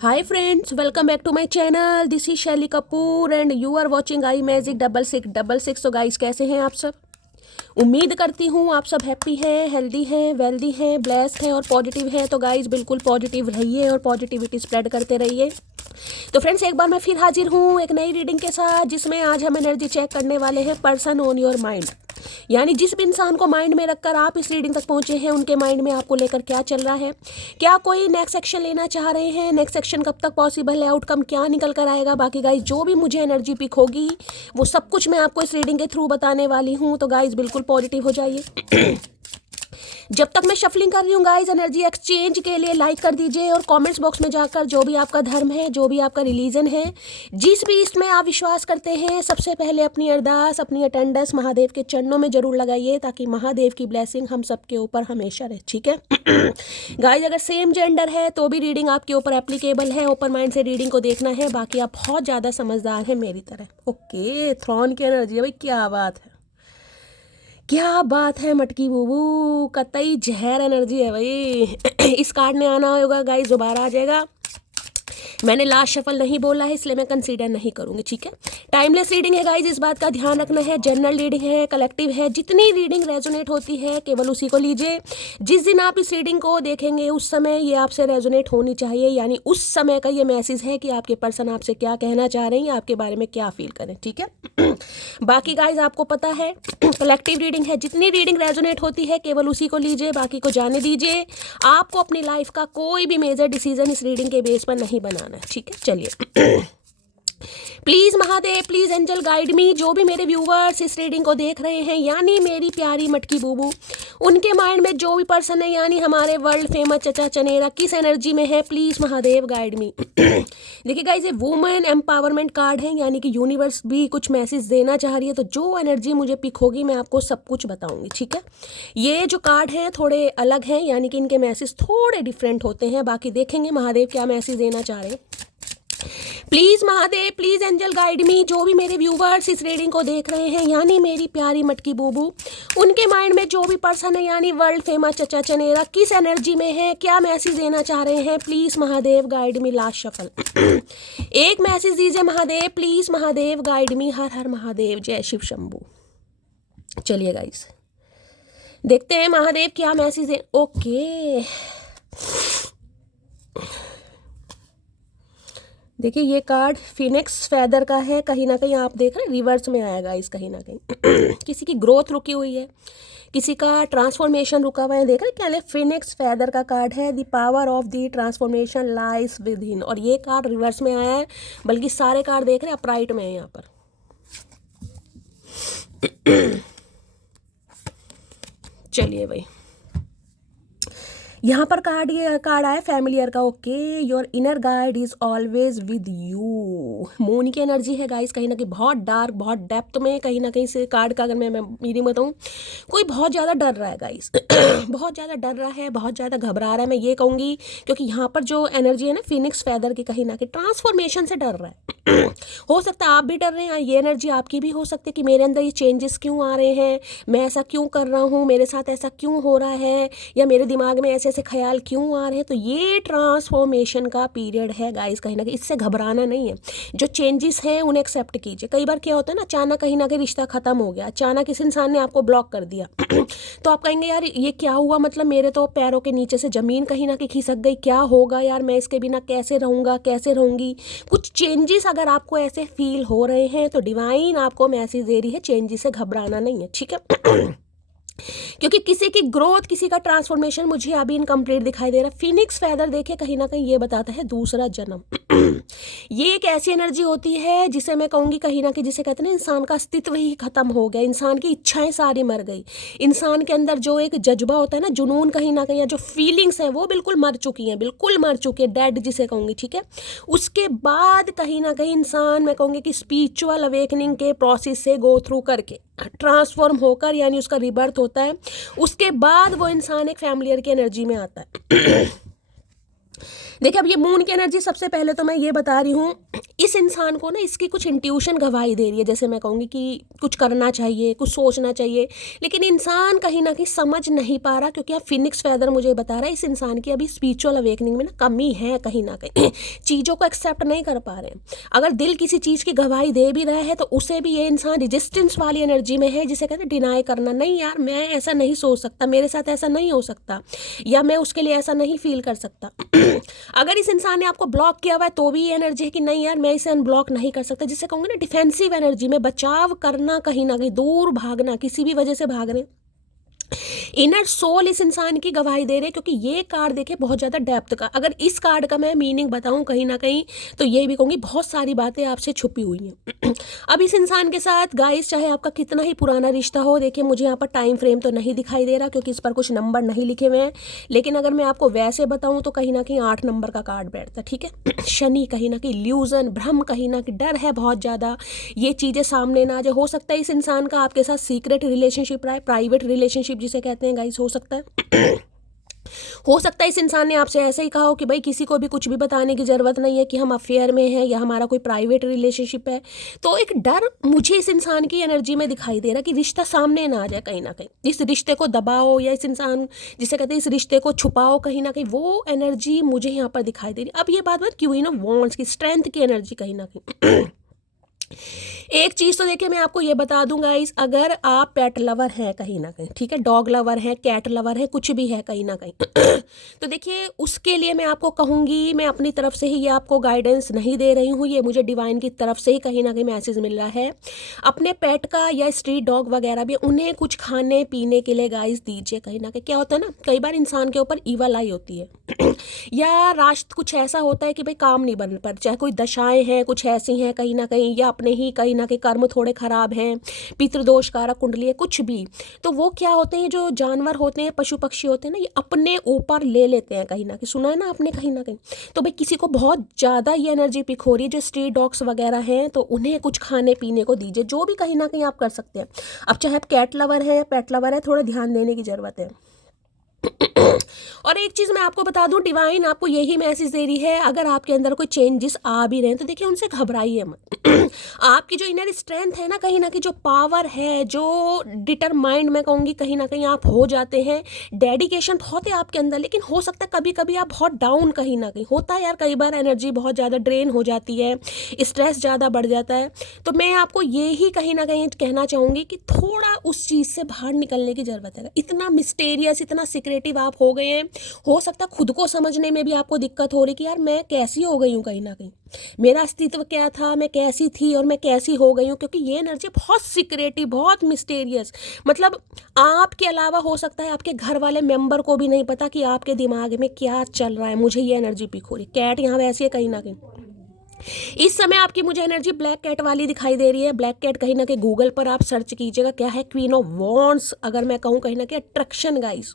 Hi friends, welcome back to my channel. This is Shelly Kapoor and you are watching I magic 6666। तो guys कैसे हैं आप सब? उम्मीद करती हूँ आप सब हैप्पी हैं, हेल्दी हैं, वेल्दी हैं, ब्लेस्ड हैं और पॉजिटिव हैं। तो गाइस बिल्कुल पॉजिटिव रहिए और पॉजिटिविटी स्प्रेड करते रहिए। तो फ्रेंड्स एक बार मैं फिर हाजिर हूँ एक नई रीडिंग के साथ, जिसमें आज हम एनर्जी चेक करने वाले हैं पर्सन ऑन योर माइंड। यानी जिस भी इंसान को माइंड में रखकर आप इस रीडिंग तक पहुंचे हैं, उनके माइंड में आपको लेकर क्या चल रहा है, क्या कोई नेक्स्ट एक्शन लेना चाह रहे हैं, नेक्स्ट एक्शन कब तक पॉसिबल है, आउटकम क्या निकल कर आएगा। बाकी गाइज जो भी मुझे एनर्जी पिक होगी वो सब कुछ मैं आपको इस रीडिंग के थ्रू बताने वाली हूँ। तो गाइज बिल्कुल पॉजिटिव हो जाइए। जब तक मैं शफलिंग कर रही हूँ गाइज, एनर्जी एक्सचेंज के लिए लाइक कर दीजिए और कमेंट्स बॉक्स में जाकर जो भी आपका धर्म है, जो भी आपका रिलीजन है, जिस भी इसमें आप विश्वास करते हैं, सबसे पहले अपनी अरदास, अपनी अटेंडेंस महादेव के चरणों में जरूर लगाइए, ताकि महादेव की ब्लेसिंग हम सबके ऊपर हमेशा रहे। ठीक है गाइज, अगर सेम जेंडर है तो भी रीडिंग आपके ऊपर एप्लीकेबल है। ओपन माइंड से रीडिंग को देखना है, बाकी आप बहुत ज़्यादा समझदार हैं मेरी तरह। ओके, थ्रॉन की एनर्जी है भाई, क्या बात है, क्या बात है मटकी बूबू, कतई जहर एनर्जी है भाई। इस कार्ड ने आना होगा गाइस, दोबारा आ जाएगा। मैंने लास्ट शफल नहीं बोला है, इसलिए मैं कंसीडर नहीं करूंगी। ठीक है, टाइमलेस रीडिंग है गाइज, इस बात का ध्यान रखना है। जनरल रीडिंग है, कलेक्टिव है, जितनी रीडिंग रेजोनेट होती है केवल उसी को लीजिए। जिस दिन आप इस रीडिंग को देखेंगे उस समय ये आपसे रेजोनेट होनी चाहिए, यानी उस समय का ये मैसेज है कि आपके पर्सन आपसे क्या कहना चाह रहे हैं या आपके बारे में क्या फील करें। ठीक है बाकी गाइज आपको पता है कलेक्टिव रीडिंग है, जितनी रीडिंग रेजोनेट होती है केवल उसी को लीजिए, बाकी को जाने दीजिए। आपको अपनी लाइफ का कोई भी मेजर डिसीजन इस रीडिंग के बेस पर नहीं बनाना है। ठीक है, चलिए। Please Mahadev, please angel guide me. जो भी मेरे व्यूवर्स इस रीडिंग को देख रहे हैं, यानी मेरी प्यारी मटकी बूबू, उनके माइंड में जो भी पर्सन है, यानी हमारे वर्ल्ड फेमस चचा चनेरा किस एनर्जी में है, प्लीज महादेव गाइड मी। देखिए गाइस, ये वुमेन एम्पावरमेंट कार्ड है, यानी कि यूनिवर्स भी कुछ मैसेज देना चाह रही है। तो जो एनर्जी मुझे पिक होगी मैं आपको सब कुछ बताऊंगी। ठीक है, ये जो कार्ड हैं थोड़े अलग हैं, यानी कि इनके मैसेज थोड़े डिफरेंट होते हैं। बाकी देखेंगे महादेव क्या मैसेज देना चाह रहे हैं। Please Mahadev, please angel guide me. जो भी मेरे व्यूवर्स इस रीडिंग को देख रहे हैं, यानी मेरी प्यारी मटकी बूबू, उनके माइंड में जो भी पर्सन है, यानी वर्ल्ड फेमस चचा चनेरा किस एनर्जी में है, क्या मैसेज देना चाह रहे हैं, please Mahadev guide me. Last shuffle एक मैसेज दीजिए Mahadev, please Mahadev guide me. हर हर महादेव, जय शिव शंभू। चलिए गाइस देखते हैं महादेव क्या मैसेज है। ओके, देखिए ये कार्ड फिनिक्स फेदर का है। कहीं ना कहीं आप देख रहे हैं रिवर्स में आएगा इस, कहीं ना कहीं किसी की ग्रोथ रुकी हुई है, किसी का ट्रांसफॉर्मेशन रुका हुआ है। देख रहे हैं क्या है, फिनिक्स फेदर का कार्ड है। The power of the transformation lies with in, और ये कार्ड रिवर्स में आया है, बल्कि सारे कार्ड देख रहे हैं अपराइट में है यहाँ पर। चलिए भाई, यहाँ पर ये कार्ड आया फैमिलियर का। Okay, your inner guide is always with you. Moon की एनर्जी है गाइस, कहीं ना कहीं बहुत डार्क, बहुत डेप्थ में। कहीं ना कहीं से कार्ड का अगर मैं मीनिंग बताऊँ, कोई बहुत ज़्यादा डर रहा है गाइस। बहुत ज़्यादा डर रहा है, बहुत ज़्यादा घबरा रहा है, मैं ये कहूँगी, क्योंकि यहाँ पर जो एनर्जी है ना फिनिक्स फेदर की, कहीं ना कहीं ट्रांसफॉर्मेशन से डर रहा है। हो सकता है आप भी डर रहे हैं, ये एनर्जी आपकी भी हो सकती है कि मेरे अंदर ये चेंजेस क्यों आ रहे हैं, मैं ऐसा क्यों कर रहा हूँ, मेरे साथ ऐसा क्यों हो रहा है, या मेरे दिमाग में ऐसे ऐसे ख्याल क्यों आ रहे हैं। तो ये ट्रांसफॉर्मेशन का पीरियड है गाइस, कहीं ना कहीं इससे घबराना नहीं है। जो चेंजेस हैं उन्हें एक्सेप्ट कीजिए। कई बार क्या होता है ना, अचानक कहीं ना कहीं रिश्ता खत्म हो गया, अचानक इस इंसान ने आपको ब्लॉक कर दिया। तो आप कहेंगे यार ये क्या हुआ, मतलब मेरे तो पैरों के नीचे से ज़मीन कहीं ना कहीं खिसक गई, क्या होगा यार, मैं इसके बिना कैसे रहूँगा, कैसे रहूँगी। कुछ चेंजेस अगर आपको ऐसे फील हो रहे हैं तो डिवाइन आपको मैसेज दे रही है, चेंजेस से घबराना नहीं है। ठीक है क्योंकि किसी की ग्रोथ, किसी का ट्रांसफॉर्मेशन मुझे अभी इनकम्प्लीट दिखाई दे रहा है। फिनिक्स फेदर देखिए कहीं ना कहीं ये बताता है दूसरा जन्म। ये एक ऐसी एनर्जी होती है जिसे मैं कहूँगी कहीं ना कहीं, जिसे कहते हैं ना इंसान का अस्तित्व ही खत्म हो गया, इंसान की इच्छाएं सारी मर गई, इंसान के अंदर जो एक जज्बा होता है ना, जुनून कहीं ना कहीं, या जो फीलिंग्स हैं वो बिल्कुल मर चुकी हैं, बिल्कुल मर चुकी है, डेड जिसे कहूँगी। ठीक है, उसके बाद कहीं ना कहीं इंसान, मैं कहूँगी कि स्पिरिचुअल अवेकनिंग के प्रोसेस से गो थ्रू करके ट्रांसफॉर्म होकर, यानी उसका रिबर्थ होता है, उसके बाद वो इंसान एक फैमिलियर की एनर्जी में आता है। देखिए अब ये मून की एनर्जी, सबसे पहले तो मैं ये बता रही हूँ, इस इंसान को ना इसकी कुछ इंट्यूशन गवाही दे रही है, जैसे मैं कहूँगी कि कुछ करना चाहिए, कुछ सोचना चाहिए, लेकिन इंसान कहीं ना कहीं समझ नहीं पा रहा, क्योंकि अब फिनिक्स फेदर मुझे बता रहा है इस इंसान की अभी स्पिरिचुअल अवेकनिंग में ना कमी है कहीं ना कहीं। चीज़ों को एक्सेप्ट नहीं कर पा रहे हैं। अगर दिल किसी चीज़ की गवाही दे भी रहा है तो उसे भी ये इंसान रेजिस्टेंस वाली एनर्जी में है, जिसे कहते हैं डिनाई करना, नहीं यार मैं ऐसा नहीं सोच सकता, मेरे साथ ऐसा नहीं हो सकता, या मैं उसके लिए ऐसा नहीं फील कर सकता। अगर इस इंसान ने आपको ब्लॉक किया हुआ है तो भी ये एनर्जी है कि नहीं यार मैं इसे अनब्लॉक नहीं कर सकता, जिसे कहूँगी ना डिफेंसिव एनर्जी में बचाव करना, कहीं ना कहीं दूर भागना, किसी भी वजह से भाग रहे। इनर सोल इस इंसान की गवाही दे रहे हैं, क्योंकि ये कार्ड देखे बहुत ज़्यादा डेप्थ का। अगर इस कार्ड का मैं मीनिंग बताऊं कहीं ना कहीं तो ये भी कहूँगी बहुत सारी बातें आपसे छुपी हुई हैं। अब इस इंसान के साथ गाइस, चाहे आपका कितना ही पुराना रिश्ता हो, देखिए मुझे यहाँ पर टाइम फ्रेम तो नहीं दिखाई दे रहा क्योंकि इस पर कुछ नंबर नहीं लिखे हुए हैं, लेकिन अगर मैं आपको वैसे बताऊँ तो कहीं ना कहीं 8 नंबर का कार्ड बैठता, ठीक है। शनि कहीं ना कहीं इल्यूजन, भ्रम, कहीं ना कहीं डर है बहुत ज़्यादा, ये चीज़ें सामने ना आ जाए। हो सकता है इस इंसान का आपके साथ सीक्रेट रिलेशनशिप रहा है, प्राइवेट रिलेशनशिप जिसे कहते हैं गाइस, हो सकता है। हो सकता है इस इंसान ने आपसे ऐसे ही कहा हो कि भाई किसी को भी कुछ भी बताने की ज़रूरत नहीं है कि हम अफेयर में हैं या हमारा कोई प्राइवेट रिलेशनशिप है। तो एक डर मुझे इस इंसान की एनर्जी में दिखाई दे रहा है कि रिश्ता सामने ना आ जाए कहीं ना कहीं, इस रिश्ते को दबाओ या इस इंसान जिसे कहते हैं इस रिश्ते को छुपाओ, कहीं ना कहीं वो एनर्जी मुझे यहाँ पर दिखाई दे रही है। अब ये बात क्यों ही ना, वॉन्ड्स की स्ट्रेंथ की एनर्जी कहीं ना कहीं। एक चीज़ तो देखिए मैं आपको ये बता दूं गाइस, अगर आप पेट लवर हैं कहीं ना कहीं, ठीक है, डॉग लवर है, कैट लवर है, कुछ भी है कहीं ना कहीं, तो देखिए उसके लिए मैं आपको कहूँगी, मैं अपनी तरफ से ही ये आपको गाइडेंस नहीं दे रही हूँ, ये मुझे डिवाइन की तरफ से ही कहीं ना कहीं मैसेज मिल रहा है। अपने पेट का या स्ट्रीट डॉग वगैरह भी उन्हें कुछ खाने पीने के लिए गाइस दीजिए। कहीं ना कहीं क्या होता है ना, कई बार इंसान के ऊपर ईवल आई होती है या राष्ट्र कुछ ऐसा होता है कि भाई काम नहीं बन पर, चाहे कोई दशाएं हैं कुछ ऐसी हैं कहीं ना कहीं, या अपने ही कहीं ना कहीं कर्म थोड़े खराब हैं, पितृदोष कारक कुंडली है, कुछ भी, तो वो क्या होते हैं, जो जानवर होते हैं, पशु पक्षी होते हैं ना, ये अपने ऊपर ले लेते हैं कहीं ना कहीं, सुना है ना आपने कहीं ना कहीं। तो भाई किसी को बहुत ज़्यादा ये एनर्जी पिक हो रही है, जो स्ट्रीट डॉग्स वगैरह हैं, तो उन्हें कुछ खाने पीने को दीजिए, जो भी कहीं ना कहीं आप कर सकते हैं। अब चाहे आप कैट लवर है या पेट लवर है, थोड़ा ध्यान देने की ज़रूरत है। और एक चीज़ मैं आपको बता दूं, डिवाइन आपको यही मैसेज दे रही है, अगर आपके अंदर कोई चेंजेस आ भी रहे हैं तो देखिए उनसे घबराइए मत। आपकी जो इनर स्ट्रेंथ है ना, कहीं ना कहीं जो पावर है, जो डिटरमाइंड मैं कहूँगी कहीं ना कहीं आप हो जाते हैं, डेडिकेशन बहुत है आपके अंदर, लेकिन हो सकता है कभी कभी आप बहुत डाउन कहीं ना कहीं, होता है यार कई बार एनर्जी बहुत ज़्यादा ड्रेन हो जाती है, स्ट्रेस ज़्यादा बढ़ जाता है। तो मैं आपको यही कहीं ना कहीं कहना चाहूँगी कि थोड़ा उस चीज़ से बाहर निकलने की ज़रूरत है। इतना मिस्टेरियस, इतना सीक्रेटिव आप हो गए हैं, हो सकता है खुद को समझने में भी आपको दिक्कत हो रही कि यार मैं कैसी हो गई हूँ, कहीं ना कहीं मेरा अस्तित्व क्या था, मैं कैसी थी और मैं कैसी हो गई हूँ, क्योंकि ये एनर्जी बहुत सीक्रेटिव, बहुत मिस्टेरियस, मतलब आपके अलावा हो सकता है आपके घर वाले मेंबर को भी नहीं पता कि आपके दिमाग में क्या चल रहा है। मुझे ये एनर्जी पिक हो रही। कैट यहाँ वैसी है कहीं ना कहीं, इस समय आपकी मुझे एनर्जी ब्लैक कैट वाली दिखाई दे रही है। ब्लैक कैट कहीं ना कहीं गूगल पर आप सर्च कीजिएगा क्या है, क्वीन ऑफ वॉन्ड्स, अगर मैं कहूँ कहीं ना कहीं अट्रैक्शन गाइस।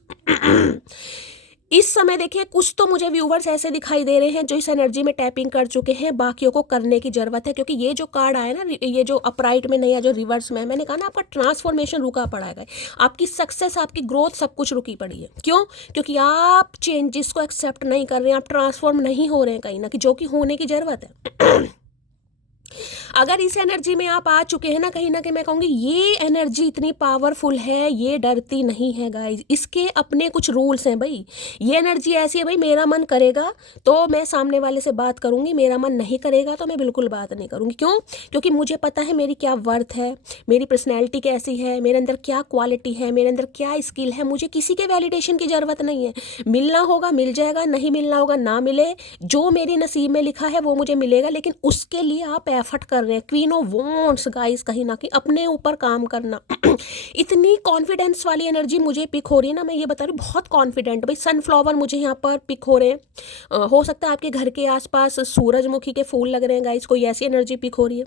इस समय देखिए कुछ तो मुझे व्यूवर्स ऐसे दिखाई दे रहे हैं जो इस एनर्जी में टैपिंग कर चुके हैं, बाकियों को करने की जरूरत है, क्योंकि ये जो कार्ड आया ना, ये जो अपराइट में नहीं है, जो रिवर्स में है, मैंने कहा ना आपका ट्रांसफॉर्मेशन रुका पड़ा है, आपकी सक्सेस, आपकी ग्रोथ, सब कुछ रुकी पड़ी है। क्यों? क्योंकि आप चेंजेस को एक्सेप्ट नहीं कर रहे हैं, आप ट्रांसफॉर्म नहीं हो रहे हैं कहीं ना कहीं, जो कि होने की जरूरत है। अगर इस एनर्जी में आप आ चुके हैं ना, कहीं ना कहीं मैं कहूँगी ये एनर्जी इतनी पावरफुल है, ये डरती नहीं है गाइज, इसके अपने कुछ रूल्स हैं भाई। ये एनर्जी ऐसी है भाई, मेरा मन करेगा तो मैं सामने वाले से बात करूँगी, मेरा मन नहीं करेगा तो मैं बिल्कुल बात नहीं करूँगी। क्यों? क्योंकि मुझे पता है मेरी क्या वर्थ है, मेरी पर्सनैलिटी कैसी है, मेरे अंदर क्या क्वालिटी है, मेरे अंदर क्या स्किल है, मुझे किसी के वैलिडेशन की ज़रूरत नहीं है। मिलना होगा मिल जाएगा, नहीं मिलना होगा ना मिले, जो मेरे नसीब में लिखा है वो मुझे मिलेगा, लेकिन उसके लिए आप एफर्ट कर रहे हैं। क्वीन ऑफ वॉन्ड्स गाइस, कहीं ना कहीं अपने ऊपर काम करना। इतनी कॉन्फिडेंस वाली एनर्जी मुझे पिक हो रही है ना, मैं ये बता रही हूँ, बहुत कॉन्फिडेंट भाई। सनफ्लावर मुझे यहाँ पर पिक हो रहे हैं, हो सकता है आपके घर के आसपास सूरजमुखी के फूल लग रहे हैं गाइस, कोई ऐसी एनर्जी पिक हो रही है।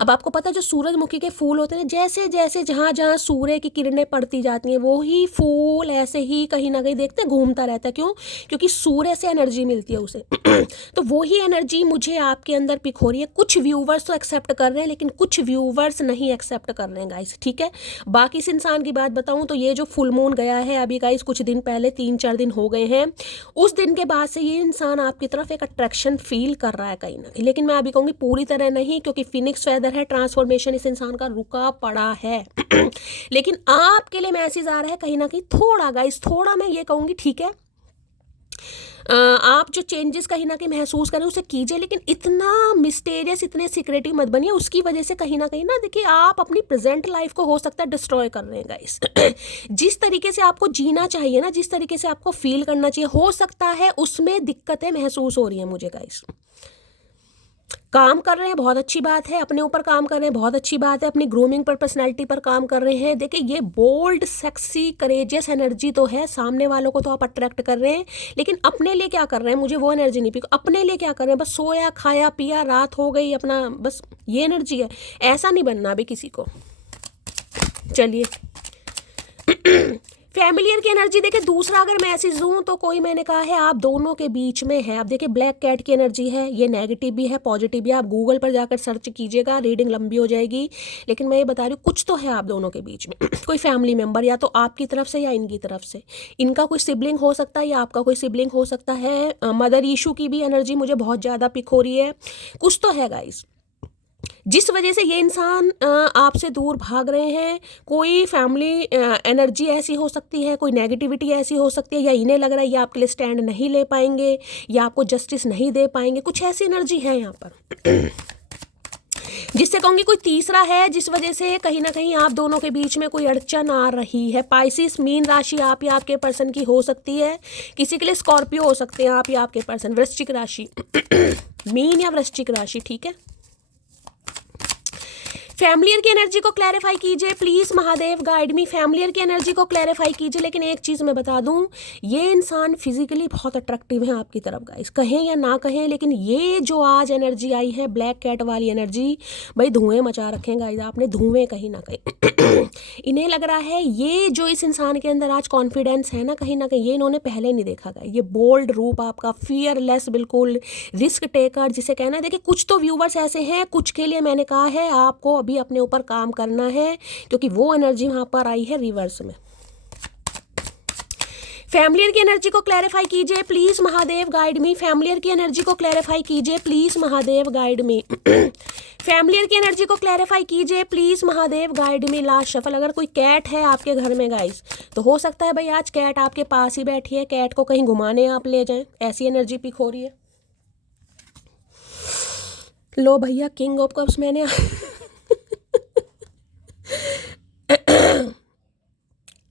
अब आपको पता है जो सूरजमुखी के फूल होते हैं, जैसे जैसे जहाँ जहाँ सूर्य की किरणें पड़ती जाती हैं वो ही फूल ऐसे ही कहीं ना कहीं देखते हैं घूमता रहता है। क्यों? क्योंकि सूर्य से एनर्जी मिलती है उसे। तो वही एनर्जी मुझे आपके अंदर पिक हो रही है। कुछ व्यूवर्स तो एक्सेप्ट कर रहे हैं लेकिन कुछ व्यूवर्स नहीं एक्सेप्ट कर रहे हैं गाइस, ठीक है। बाकी इस इंसान की बात बताऊं तो ये जो फुल मून गया है अभी गाइस कुछ दिन पहले, 3-4 दिन हो गए हैं, उस दिन के बाद से ये इंसान आपकी तरफ एक अट्रैक्शन फील कर रहा है कहीं ना कहीं। लेकिन मैं अभी कहूँगी पूरी तरह नहीं, क्योंकि फिनिक्स फेदर है, ट्रांसफॉर्मेशन इस इंसान का रुका पड़ा है। लेकिन आपके लिए मैसेज आ रहा है कहीं ना कहीं थोड़ा गाइस, थोड़ा मैं ये कहूँगी ठीक है, आप जो चेंजेस कहीं ना कहीं महसूस करें उसे कीजिए, लेकिन इतना मिस्टीरियस, इतने सीक्रेटिव मत बनिए। उसकी वजह से कहीं ना कहीं ना देखिए आप अपनी प्रेजेंट लाइफ को हो सकता है डिस्ट्रॉय कर रहे हैं गाइस। जिस तरीके से आपको जीना चाहिए ना, जिस तरीके से आपको फील करना चाहिए, हो सकता है उसमें दिक्कतें महसूस हो रही हैं मुझे गाइस। काम कर रहे हैं बहुत अच्छी बात है, अपने ऊपर काम कर रहे हैं बहुत अच्छी बात है, अपनी ग्रूमिंग पर, पर्सनैलिटी पर काम कर रहे हैं। देखिए ये बोल्ड, सेक्सी, करेजियस एनर्जी तो है, सामने वालों को तो आप अट्रैक्ट कर रहे हैं, लेकिन अपने लिए क्या कर रहे हैं मुझे वो एनर्जी नहीं पिक। अपने लिए क्या कर रहे हैं? बस सोया खाया पिया, रात हो गई, अपना बस ये एनर्जी है। ऐसा नहीं बनना अभी किसी को। चलिए फैमिलियर की एनर्जी देखिए, दूसरा अगर मैसेज दूँ तो कोई मैंने कहा है आप दोनों के बीच में है। अब देखिए ब्लैक कैट की एनर्जी है, ये नेगेटिव भी है पॉजिटिव भी है, आप गूगल पर जाकर सर्च कीजिएगा, रीडिंग लंबी हो जाएगी, लेकिन मैं ये बता रही हूँ कुछ तो है आप दोनों के बीच में। कोई फैमिली मेम्बर या तो आपकी तरफ से या इनकी तरफ से, इनका कोई सिबलिंग हो सकता है या आपका कोई सिबलिंग हो सकता है। मदर इशू की भी एनर्जी मुझे बहुत ज़्यादा पिक हो रही है। कुछ तो है गाइस जिस वजह से ये इंसान आपसे दूर भाग रहे हैं। कोई फैमिली एनर्जी ऐसी हो सकती है, कोई नेगेटिविटी ऐसी हो सकती है, या इन्हें लग रहा है ये आपके लिए स्टैंड नहीं ले पाएंगे या आपको जस्टिस नहीं दे पाएंगे। कुछ ऐसी एनर्जी है यहाँ पर जिससे कहूँगी कोई तीसरा है, जिस वजह से कहीं ना कहीं आप दोनों के बीच में कोई अड़चन आ रही है। पाइसिस मीन राशि आप या आपके पर्सन की हो सकती है, किसी के लिए स्कॉर्पियो हो सकते हैं आप या आपके पर्सन। वृश्चिक राशि मीन या वृश्चिक राशि, ठीक है। फैमिलियर की एनर्जी को क्लैरिफाई कीजिए please, Mahadev guide me. Familiar की एनर्जी को क्लैरिफाई कीजिए। लेकिन एक चीज़ मैं बता दूं, ये इंसान फिजिकली बहुत अट्रैक्टिव है आपकी तरफ गाइस, कहें या ना कहें, लेकिन ये जो आज एनर्जी आई है ब्लैक कैट वाली एनर्जी, भाई धुएं मचा रखे हैं गाइस आपने, धुएं कहीं ना कहीं। इन्हें लग रहा है ये जो इस इंसान के अंदर आज कॉन्फिडेंस है ना कहीं ये इन्होंने पहले नहीं देखा गया। ये बोल्ड रूप आपका, फियरलेस, बिल्कुल रिस्क टेकर जिसे कहना है। देखिए कुछ तो व्यूवर्स ऐसे हैं, कुछ के लिए मैंने कहा है आपको अभी अपने ऊपर काम करना है, क्योंकि वो एनर्जी वहां पर आई है रिवर्स में। फैमिलियर की एनर्जी को क्लैरिफाई कीजिए please, Mahadev guide me. Familiar की एनर्जी को क्लैरिफाई कीजिए please, Mahadev guide me. Familiar की एनर्जी को क्लैरिफाई कीजिए please, Mahadev guide me. Last shuffle. अगर कोई कैट है आपके घर में गाइस, तो हो सकता है भाई आज कैट आपके पास ही बैठी है, कैट को कहीं घुमाने आप ले जाएं, ऐसी एनर्जी पिक हो रही है। लो भैया किंग ऑफ कप्स मैंने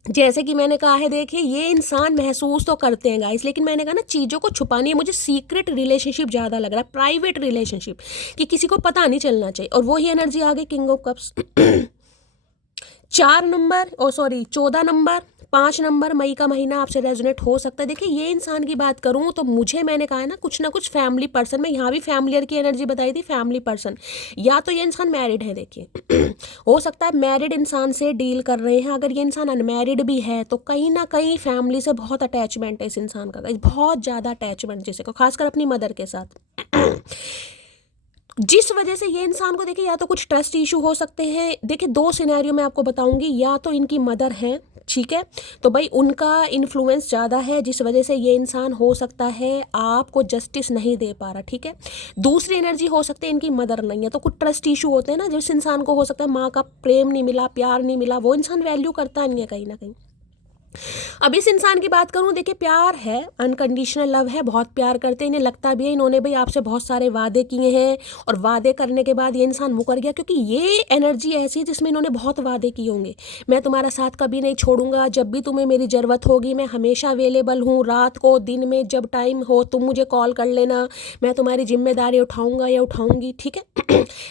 जैसे कि मैंने कहा है, देखिए ये इंसान महसूस तो करते हैं गाइस, लेकिन मैंने कहा ना चीज़ों को छुपानी है। मुझे सीक्रेट रिलेशनशिप ज़्यादा लग रहा है, प्राइवेट रिलेशनशिप, कि किसी को पता नहीं चलना चाहिए। और वही एनर्जी आ गई king of cups. 4 number 14 number 5 number मई का महीना आपसे रेजोनेट हो सकता है। देखिए ये इंसान की बात करूं तो मुझे, मैंने कहा है ना कुछ फैमिली पर्सन में, यहाँ भी फैमिलियर की एनर्जी बताई थी, फैमिली पर्सन, या तो ये इंसान मैरिड है। देखिए हो सकता है मैरिड इंसान से डील कर रहे हैं। अगर ये इंसान अनमैरिड भी है तो कहीं ना कहीं फैमिली से बहुत अटैचमेंट है इस इंसान का, बहुत ज़्यादा अटैचमेंट, जिसे को खासकर अपनी मदर के साथ। जिस वजह से ये इंसान को देखिए या तो कुछ ट्रस्ट इशू हो सकते हैं। देखिए 2 सिनेरियो मैं आपको बताऊंगी, या तो इनकी मदर हैं, ठीक है, तो भाई उनका इन्फ्लुएंस ज़्यादा है, जिस वजह से ये इंसान हो सकता है आपको जस्टिस नहीं दे पा रहा, ठीक है। दूसरी एनर्जी हो सकती है इनकी मदर नहीं है, तो कुछ ट्रस्ट इशू होते हैं ना, जिस इंसान को हो सकता है माँ का प्रेम नहीं मिला, प्यार नहीं मिला, वो इंसान वैल्यू करता नहीं है कहीं ना कहीं। अब इस इंसान की बात करूं, देखिए प्यार है, अनकंडीशनल लव है, बहुत प्यार करते हैं, इन्हें लगता भी है इन्होंने भाई आपसे बहुत सारे वादे किए हैं, और वादे करने के बाद ये इंसान मुकर गया, क्योंकि ये एनर्जी ऐसी है जिसमें इन्होंने बहुत वादे किए होंगे। मैं तुम्हारा साथ कभी नहीं छोड़ूंगा, जब भी तुम्हें मेरी ज़रूरत होगी मैं हमेशा अवेलेबल हूँ, रात को दिन में जब टाइम हो तुम मुझे कॉल कर लेना, मैं तुम्हारी जिम्मेदारी उठाऊंगा या उठाऊंगी, ठीक है।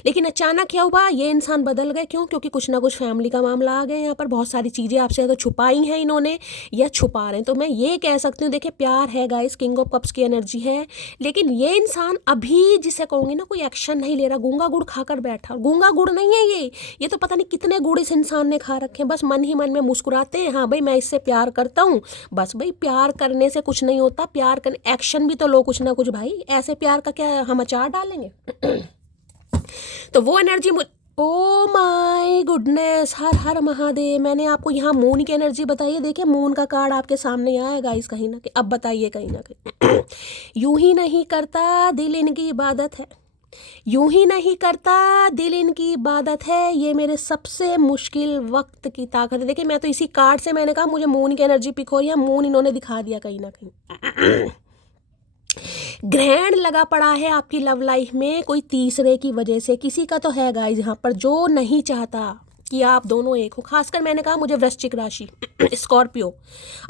लेकिन अचानक क्या हुआ, ये इंसान बदल गए। क्यों? क्योंकि कुछ ना कुछ फैमिली का मामला आ गया यहाँ पर, बहुत सारी चीज़ें आपसे तो छुपाई हैं इन्होंने, हैं या छुपा रहे हैं। तो मैं ये कह सकती हूँ, देखिए प्यार है गाइस, किंग ऑफ कप्स की एनर्जी है, लेकिन ये इंसान अभी जिसे कहूँगी ना कोई एक्शन नहीं ले रहा, गूंगा गुड़ खाकर बैठा। गूंगा गुड़ नहीं है ये तो पता नहीं कितने गुड़ इस इंसान ने खा रखे हैं। बस मन ही मन में मुस्कुराते हैं, हाँ भाई मैं इससे प्यार करता हूँ। बस भाई प्यार करने से कुछ नहीं होता, प्यार करने एक्शन भी तो लो कुछ ना कुछ भाई, ऐसे प्यार का क्या हम अचार डालेंगे। तो वो एनर्जी ओ माय गुडनेस, हर हर महादेव। मैंने आपको यहाँ मून की एनर्जी बताई है, देखिए मून का कार्ड आपके सामने आया है गाइस कहीं ना कहीं। अब बताइए कहीं ना कहीं यूं ही नहीं करता दिल इनकी इबादत है, यूं ही नहीं करता दिल इनकी इबादत है, ये मेरे सबसे मुश्किल वक्त की ताकत है। देखिए मैं तो इसी कार्ड से मैंने कहा मुझे मून की एनर्जी पिक हो रही है, मून इन्होंने दिखा दिया कहीं ना कहीं। ग्रहण लगा पड़ा है आपकी लव लाइफ में कोई तीसरे की वजह से, किसी का तो है गाइस यहाँ पर जो नहीं चाहता कि आप दोनों एक हो। खासकर मैंने कहा मुझे वृश्चिक राशि, स्कॉर्पियो,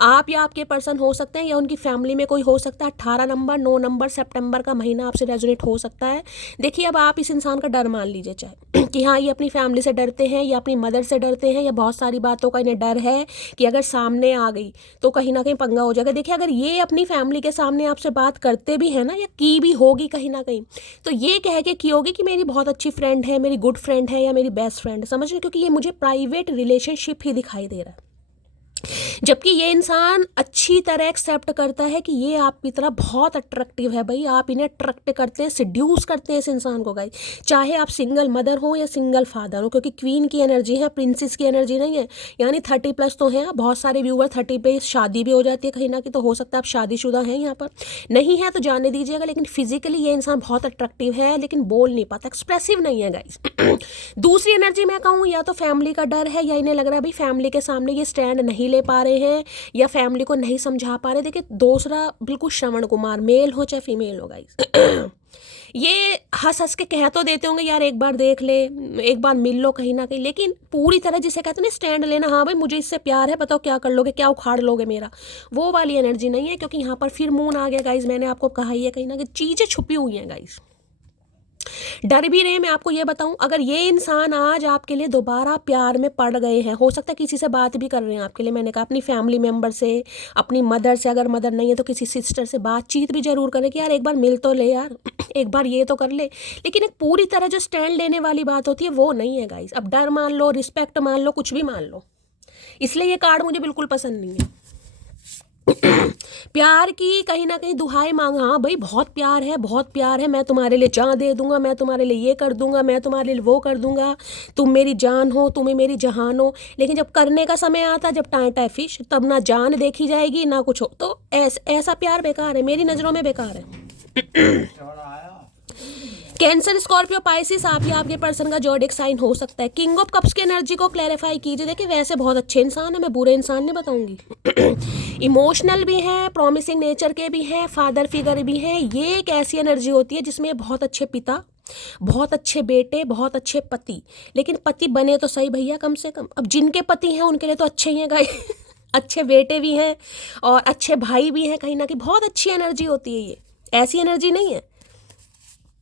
आप या आपके पर्सन हो सकते हैं या उनकी फैमिली में कोई हो सकता है। 18 नंबर 9 नंबर सितंबर का महीना आपसे रेजोनेट हो सकता है। देखिए अब आप इस इंसान का डर मान लीजिए, चाहे कि हाँ ये अपनी फैमिली से डरते हैं या अपनी मदर से डरते हैं या बहुत सारी बातों का इन्हें डर है कि अगर सामने आ गई तो कहीं ना कहीं पंगा हो जाएगा। देखिए अगर ये अपनी फैमिली के सामने आपसे बात करते भी हैं ना, या की भी होगी कहीं ना कहीं, तो ये कह के की होगी कि मेरी बहुत अच्छी फ्रेंड है, मेरी गुड फ्रेंड है या मेरी बेस्ट फ्रेंड है, समझ रहे, क्योंकि ये मुझे प्राइवेट रिलेशनशिप ही दिखाई दे रहा है। जबकि ये इंसान अच्छी तरह एक्सेप्ट करता है कि ये आपकी तरह बहुत अट्रैक्टिव है भाई, आप इन्हें अट्रैक्ट करते हैं, सिड्यूस करते हैं इस इंसान को गाइस, चाहे आप सिंगल मदर हो या सिंगल फादर हो, क्योंकि क्वीन की एनर्जी है, प्रिंसेस की एनर्जी नहीं है। यानी 30+ तो है, बहुत सारे व्यूअर 30 पे शादी भी हो जाती है कहीं ना कहीं, तो हो सकता है आप शादीशुदा हैं यहाँ पर, नहीं है तो जाने दीजिएगा। लेकिन फिजिकली ये इंसान बहुत अट्रैक्टिव है, लेकिन बोल नहीं पाता, एक्सप्रेसिव नहीं है गाइस। दूसरी एनर्जी मैं कहूँ या तो फैमिली का डर है, या इन्हें लग रहा है भाई फैमिली के सामने ये स्टैंड नहीं ले पा रहे हैं या फैमिली को नहीं समझा पा रहे। देखिए दूसरा बिल्कुल श्रवण कुमार, मेल हो चाहे फीमेल हो गाइस, ये हंस हंस के कह तो देते होंगे यार एक बार देख ले, एक बार मिल लो कहीं ना कहीं, लेकिन पूरी तरह जिसे कहते हैं ना स्टैंड लेना, हाँ भाई मुझे इससे प्यार है, बताओ क्या कर लोगे, क्या उखाड़ लोगे मेरा, वो वाली एनर्जी नहीं है। क्योंकि यहाँ पर फिर मून आ गया गाइस, मैंने आपको कहा ही है कहीं ना कहीं चीज़ें छुपी हुई हैं गाइस, डर भी रहे। मैं आपको ये बताऊं, अगर ये इंसान आज आपके लिए दोबारा प्यार में पड़ गए हैं, हो सकता है किसी से बात भी कर रहे हैं आपके लिए, मैंने कहा अपनी फैमिली मेंबर से, अपनी मदर से, अगर मदर नहीं है तो किसी सिस्टर से बातचीत भी जरूर करें कि यार एक बार मिल तो ले यार, एक बार ये तो कर ले। लेकिन एक पूरी तरह जो स्टैंड लेने वाली बात होती है वो नहीं है गाइस। अब डर मान लो, रिस्पेक्ट मान लो, कुछ भी मान लो, इसलिए ये कार्ड मुझे बिल्कुल पसंद नहीं है। प्यार की कहीं ना कहीं दुहाई मांग, हाँ भाई बहुत प्यार है, बहुत प्यार है, मैं तुम्हारे लिए जान दे दूंगा, मैं तुम्हारे लिए ये कर दूंगा, मैं तुम्हारे लिए वो कर दूंगा, तुम मेरी जान हो, तुम्हें मेरी जहान हो। लेकिन जब करने का समय आता, जब टाइम फिश, तब ना जान देखी जाएगी ना कुछ हो। तो ऐसा प्यार बेकार है, मेरी नज़रों में बेकार है। कैंसर, स्कॉर्पियो, पाइसिस, आप या आपके पर्सन का जोडिक साइन हो सकता है। किंग ऑफ कप्स की एनर्जी को क्लैरिफाई कीजिए। देखिए वैसे बहुत अच्छे इंसान है, मैं बुरे इंसान नहीं बताऊंगी। इमोशनल भी हैं, प्रॉमिसिंग नेचर के भी हैं, फादर फिगर भी हैं। ये एक ऐसी एनर्जी होती है जिसमें बहुत अच्छे पिता, बहुत अच्छे बेटे, बहुत अच्छे पति, लेकिन पति बने तो सही भैया कम से कम। अब जिनके पति हैं उनके लिए तो अच्छे ही हैं गाइस, अच्छे बेटे भी हैं और अच्छे भाई भी हैं कहीं ना कहीं, बहुत अच्छी एनर्जी होती है ये, ऐसी एनर्जी नहीं है।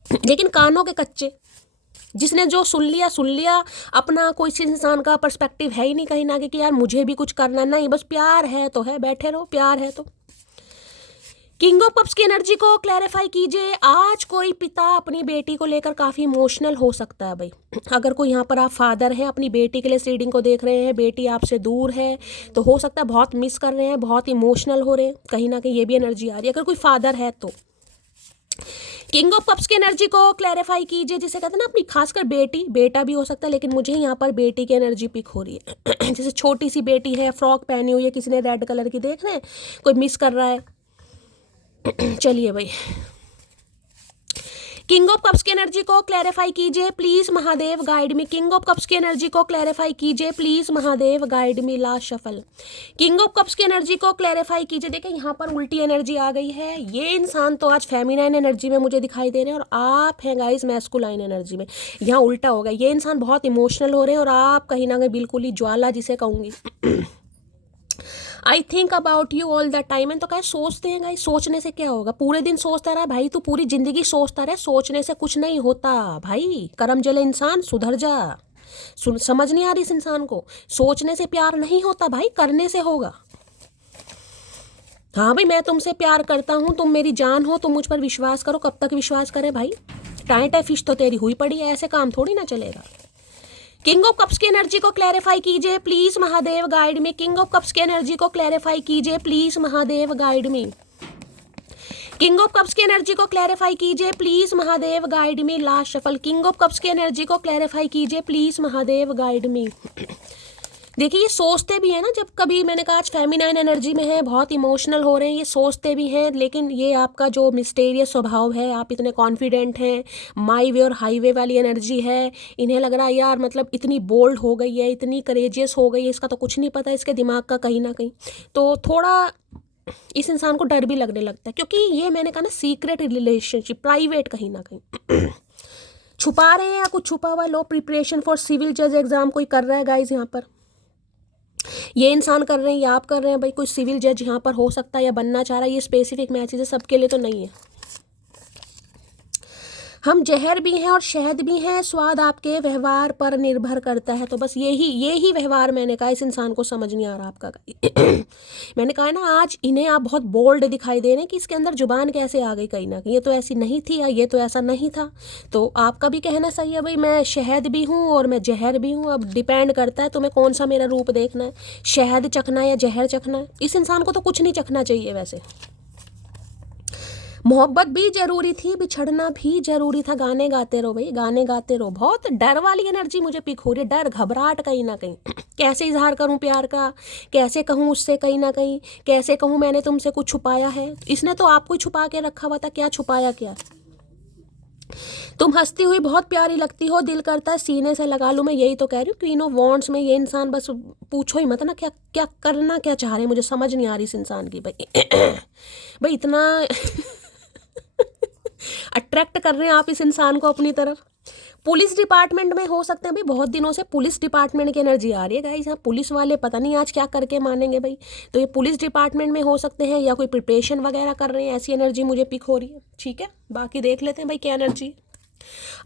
लेकिन कानों के कच्चे, जिसने जो सुन लिया, अपना कोई इंसान का पर्सपेक्टिव है ही नहीं कहीं ना कहीं कि यार मुझे भी कुछ करना, नहीं बस प्यार है तो है, बैठे रहो, प्यार है तो। किंग ऑफ कप्स की एनर्जी को क्लैरिफाई कीजिए। आज कोई पिता अपनी बेटी को लेकर काफ़ी इमोशनल हो सकता है भाई। अगर कोई यहाँ पर आप फादर हैं, अपनी बेटी के लिए इस रीडिंग को देख रहे हैं, बेटी आपसे दूर है, तो हो सकता है बहुत मिस कर रहे हैं, बहुत इमोशनल हो रहे हैं कहीं ना कहीं, ये भी एनर्जी आ रही है अगर कोई फादर है तो। किंग ऑफ कप्स की एनर्जी को क्लैरिफाई कीजिए, जिसे कहते हैं ना अपनी, खासकर बेटी, बेटा भी हो सकता है, लेकिन मुझे यहाँ पर बेटी की एनर्जी पिक हो रही है। जैसे छोटी सी बेटी है, फ्रॉक पहनी हुई है, किसी ने रेड कलर की, देख रहे हैं कोई मिस कर रहा है। चलिए भाई, किंग ऑफ कप्स की एनर्जी को क्लैरिफाई कीजिए please Mahadev, guide me. King of cups की एनर्जी को क्लैरिफाई कीजिए please Mahadev, guide me. Last shuffle, king of cups की एनर्जी को क्लैरिफाई कीजिए। देखिए यहाँ पर उल्टी एनर्जी आ गई है, ये इंसान तो आज फेमिनाइन एनर्जी में मुझे दिखाई दे रहे हैं और आप हैं गाइस मैस्कुलाइन एनर्जी में। यहाँ उल्टा होगा, ये इंसान बहुत इमोशनल हो रहे हैं और आप कहीं ना कहीं बिल्कुल ही ज्वाला जिसे कहूँगी। I think about you all the time, and तो क्या सोचते हैं गाइस, सोचने से क्या होगा, पूरे दिन सोचता रहा भाई, तू पूरी जिंदगी सोचता रहे, सोचने से कुछ नहीं होता भाई। करम जले इंसान, सुधर जा। समझ नहीं आ रही इस इंसान को, सोचने से प्यार नहीं होता भाई, करने से होगा। हाँ भाई, मैं तुमसे प्यार करता हूँ, तुम मेरी जान हो, तुम मुझ पर विश्वास करो। कब तक विश्वास करें भाई, टाइम टाइम फिश तो तेरी हुई पड़ी है, ऐसे काम थोड़ी ना चलेगा। किंग ऑफ कप्स की एनर्जी को क्लैरिफाई कीजिए please Mahadev, guide me. King of cups की एनर्जी को क्लैरिफाई कीजिए please Mahadev, guide me. King of cups की एनर्जी को क्लैरिफाई कीजिए please Mahadev, guide me. Last shuffle. King of cups की एनर्जी को क्लैरिफाई कीजिए प्लीज महादेव, गाइड मी। देखिए, ये सोचते भी हैं ना, जब कभी मैंने कहा आज फेमिनाइन एनर्जी में है, बहुत इमोशनल हो रहे हैं, ये सोचते भी हैं, लेकिन ये आपका जो मिस्टीरियस स्वभाव है, आप इतने कॉन्फिडेंट हैं, माई वे और हाईवे वाली एनर्जी है, इन्हें लग रहा है यार मतलब इतनी बोल्ड हो गई है, इतनी करेजियस हो गई है, इसका तो कुछ नहीं पता इसके दिमाग का कहीं ना कहीं। तो थोड़ा इस इंसान को डर भी लगने लगता है, क्योंकि ये मैंने कहा ना सीक्रेट रिलेशनशिप, प्राइवेट कहीं ना कहीं छुपा रहे हैं या कुछ छुपा हुआ। लो प्रिपरेशन फॉर सिविल जज एग्जाम कोई कर रहा है गाइज, यहाँ पर ये इंसान कर रहे हैं या आप कर रहे हैं भाई, कोई सिविल जज यहाँ पर हो सकता है या बनना चाह रहा है। ये स्पेसिफिक मैसेज है, सबके लिए तो नहीं है। हम जहर भी हैं और शहद भी हैं, स्वाद आपके व्यवहार पर निर्भर करता है। तो बस यही व्यवहार मैंने कहा, इस इंसान को समझ नहीं आ रहा आपका मैंने कहा ना आज इन्हें आप बहुत बोल्ड दिखाई दे रहे हैं कि इसके अंदर जुबान कैसे आ गई कहीं ना कहीं, ये तो ऐसी नहीं थी या ये तो ऐसा नहीं था। तो आपका भी कहना सही है भाई, मैं शहद भी हूँ और मैं जहर भी हूँ। अब डिपेंड करता है तुम्हें कौन सा मेरा रूप देखना है, शहद चखना है या जहर चखना है। इस इंसान को तो कुछ नहीं चखना चाहिए वैसे। मोहब्बत भी जरूरी थी, बिछड़ना भी जरूरी था। गाने गाते रहो भाई, गाने गाते रहो। बहुत डर वाली एनर्जी मुझे पिक हो रही है, डर घबराहट कहीं ना कहीं। कैसे इजहार करूं प्यार का, कैसे कहूं उससे कहीं ना कहीं, कैसे कहूं मैंने तुमसे कुछ छुपाया है। इसने तो आपको ही छुपा के रखा हुआ था, क्या छुपाया क्या। तुम हंसती हुई बहुत प्यारी लगती हो, दिल करता है सीने से लगा लूं। मैं यही तो कह रही हूँ, क्वीन ऑफ वॉन्ड्स में ये इंसान, बस पूछो ही मत ना क्या क्या करना क्या चाह रहे हैं, मुझे समझ नहीं आ रही इस इंसान की भाई भाई इतना अट्रैक्ट कर रहे हैं आप इस इंसान को अपनी तरफ। पुलिस डिपार्टमेंट में हो सकते हैं भाई, बहुत दिनों से पुलिस डिपार्टमेंट की एनर्जी आ रही है गाइस। यहाँ पुलिस वाले पता नहीं आज क्या करके मानेंगे भाई, तो ये पुलिस डिपार्टमेंट में हो सकते हैं या कोई प्रिपरेशन वगैरह कर रहे हैं, ऐसी एनर्जी मुझे पिक हो रही है। ठीक है, बाकी देख लेते हैं भाई क्या एनर्जी।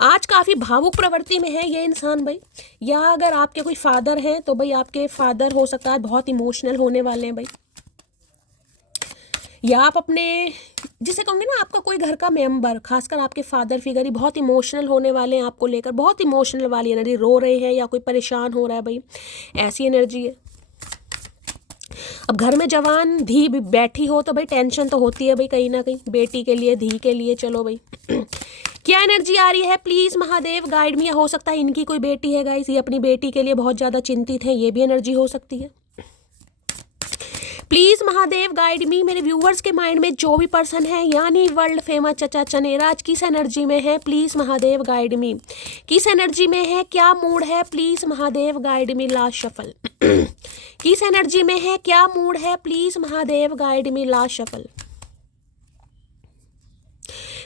आज काफ़ी भावुक प्रवृत्ति में है ये इंसान भाई, या अगर आपके कोई फादर हैं तो भाई आपके फादर हो सकता है बहुत इमोशनल होने वाले हैं भाई, या आप अपने जिसे कहूँगे ना आपका कोई घर का मेंबर, खासकर आपके फादर फिगर ही बहुत इमोशनल होने वाले हैं आपको लेकर, बहुत इमोशनल वाली एनर्जी, रो रहे हैं या कोई परेशान हो रहा है भाई, ऐसी एनर्जी है। अब घर में जवान धी बैठी हो तो भाई टेंशन तो होती है भाई कहीं ना कहीं, बेटी के लिए, धी के लिए। चलो भाई क्या एनर्जी आ रही है प्लीज महादेव, गाइड मी। हो सकता है इनकी कोई बेटी है गाइस, ये अपनी बेटी के लिए बहुत ज़्यादा चिंतित है, ये भी एनर्जी हो सकती है। प्लीज महादेव गाइड मी। मेरे व्यूवर्स के माइंड में जो भी पर्सन है, यानी वर्ल्ड फेमस चचा चनेरा, आज किस एनर्जी में है प्लीज महादेव गाइड मी। किस एनर्जी में है, क्या मूड है please Mahadev guide me. Last shuffle किस एनर्जी में है, क्या मूड है please Mahadev guide me. Last shuffle.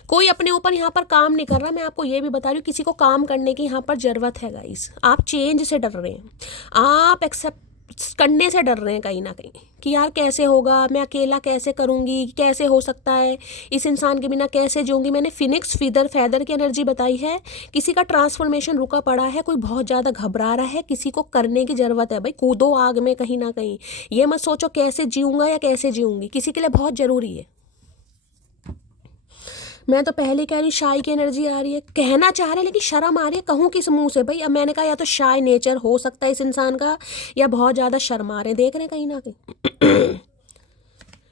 कोई अपने ऊपर यहाँ पर काम नहीं कर रहा, मैं आपको ये भी बता रही हूँ, किसी को काम करने की यहाँ पर ज़रूरत है गाइस। आप चेंज से डर रहे हैं, आप एक्सेप्ट करने से डर रहे हैं कहीं ना कहीं कि यार कैसे होगा, मैं अकेला कैसे करूँगी, कैसे हो सकता है, इस इंसान के बिना कैसे जीऊँगी। मैंने फिनिक्स फैदर की एनर्जी बताई है, किसी का ट्रांसफॉर्मेशन रुका पड़ा है, कोई बहुत ज़्यादा घबरा रहा है, किसी को करने की ज़रूरत है भाई। कूदो आग में कहीं ना कहीं, ये मत सोचो कैसे जीऊँगा या कैसे जीऊँगी, किसी के लिए बहुत ज़रूरी है। मैं तो पहले कह रही हूँ शाय की एनर्जी आ रही है, कहना चाह रहे लेकिन शर्म आ रही है, कहूँ किस मुंह से भाई। अब मैंने कहा या तो शाय नेचर हो सकता है इस इंसान का, या बहुत ज़्यादा शर्मा रहे, देख रहे हैं कहीं ना कहीं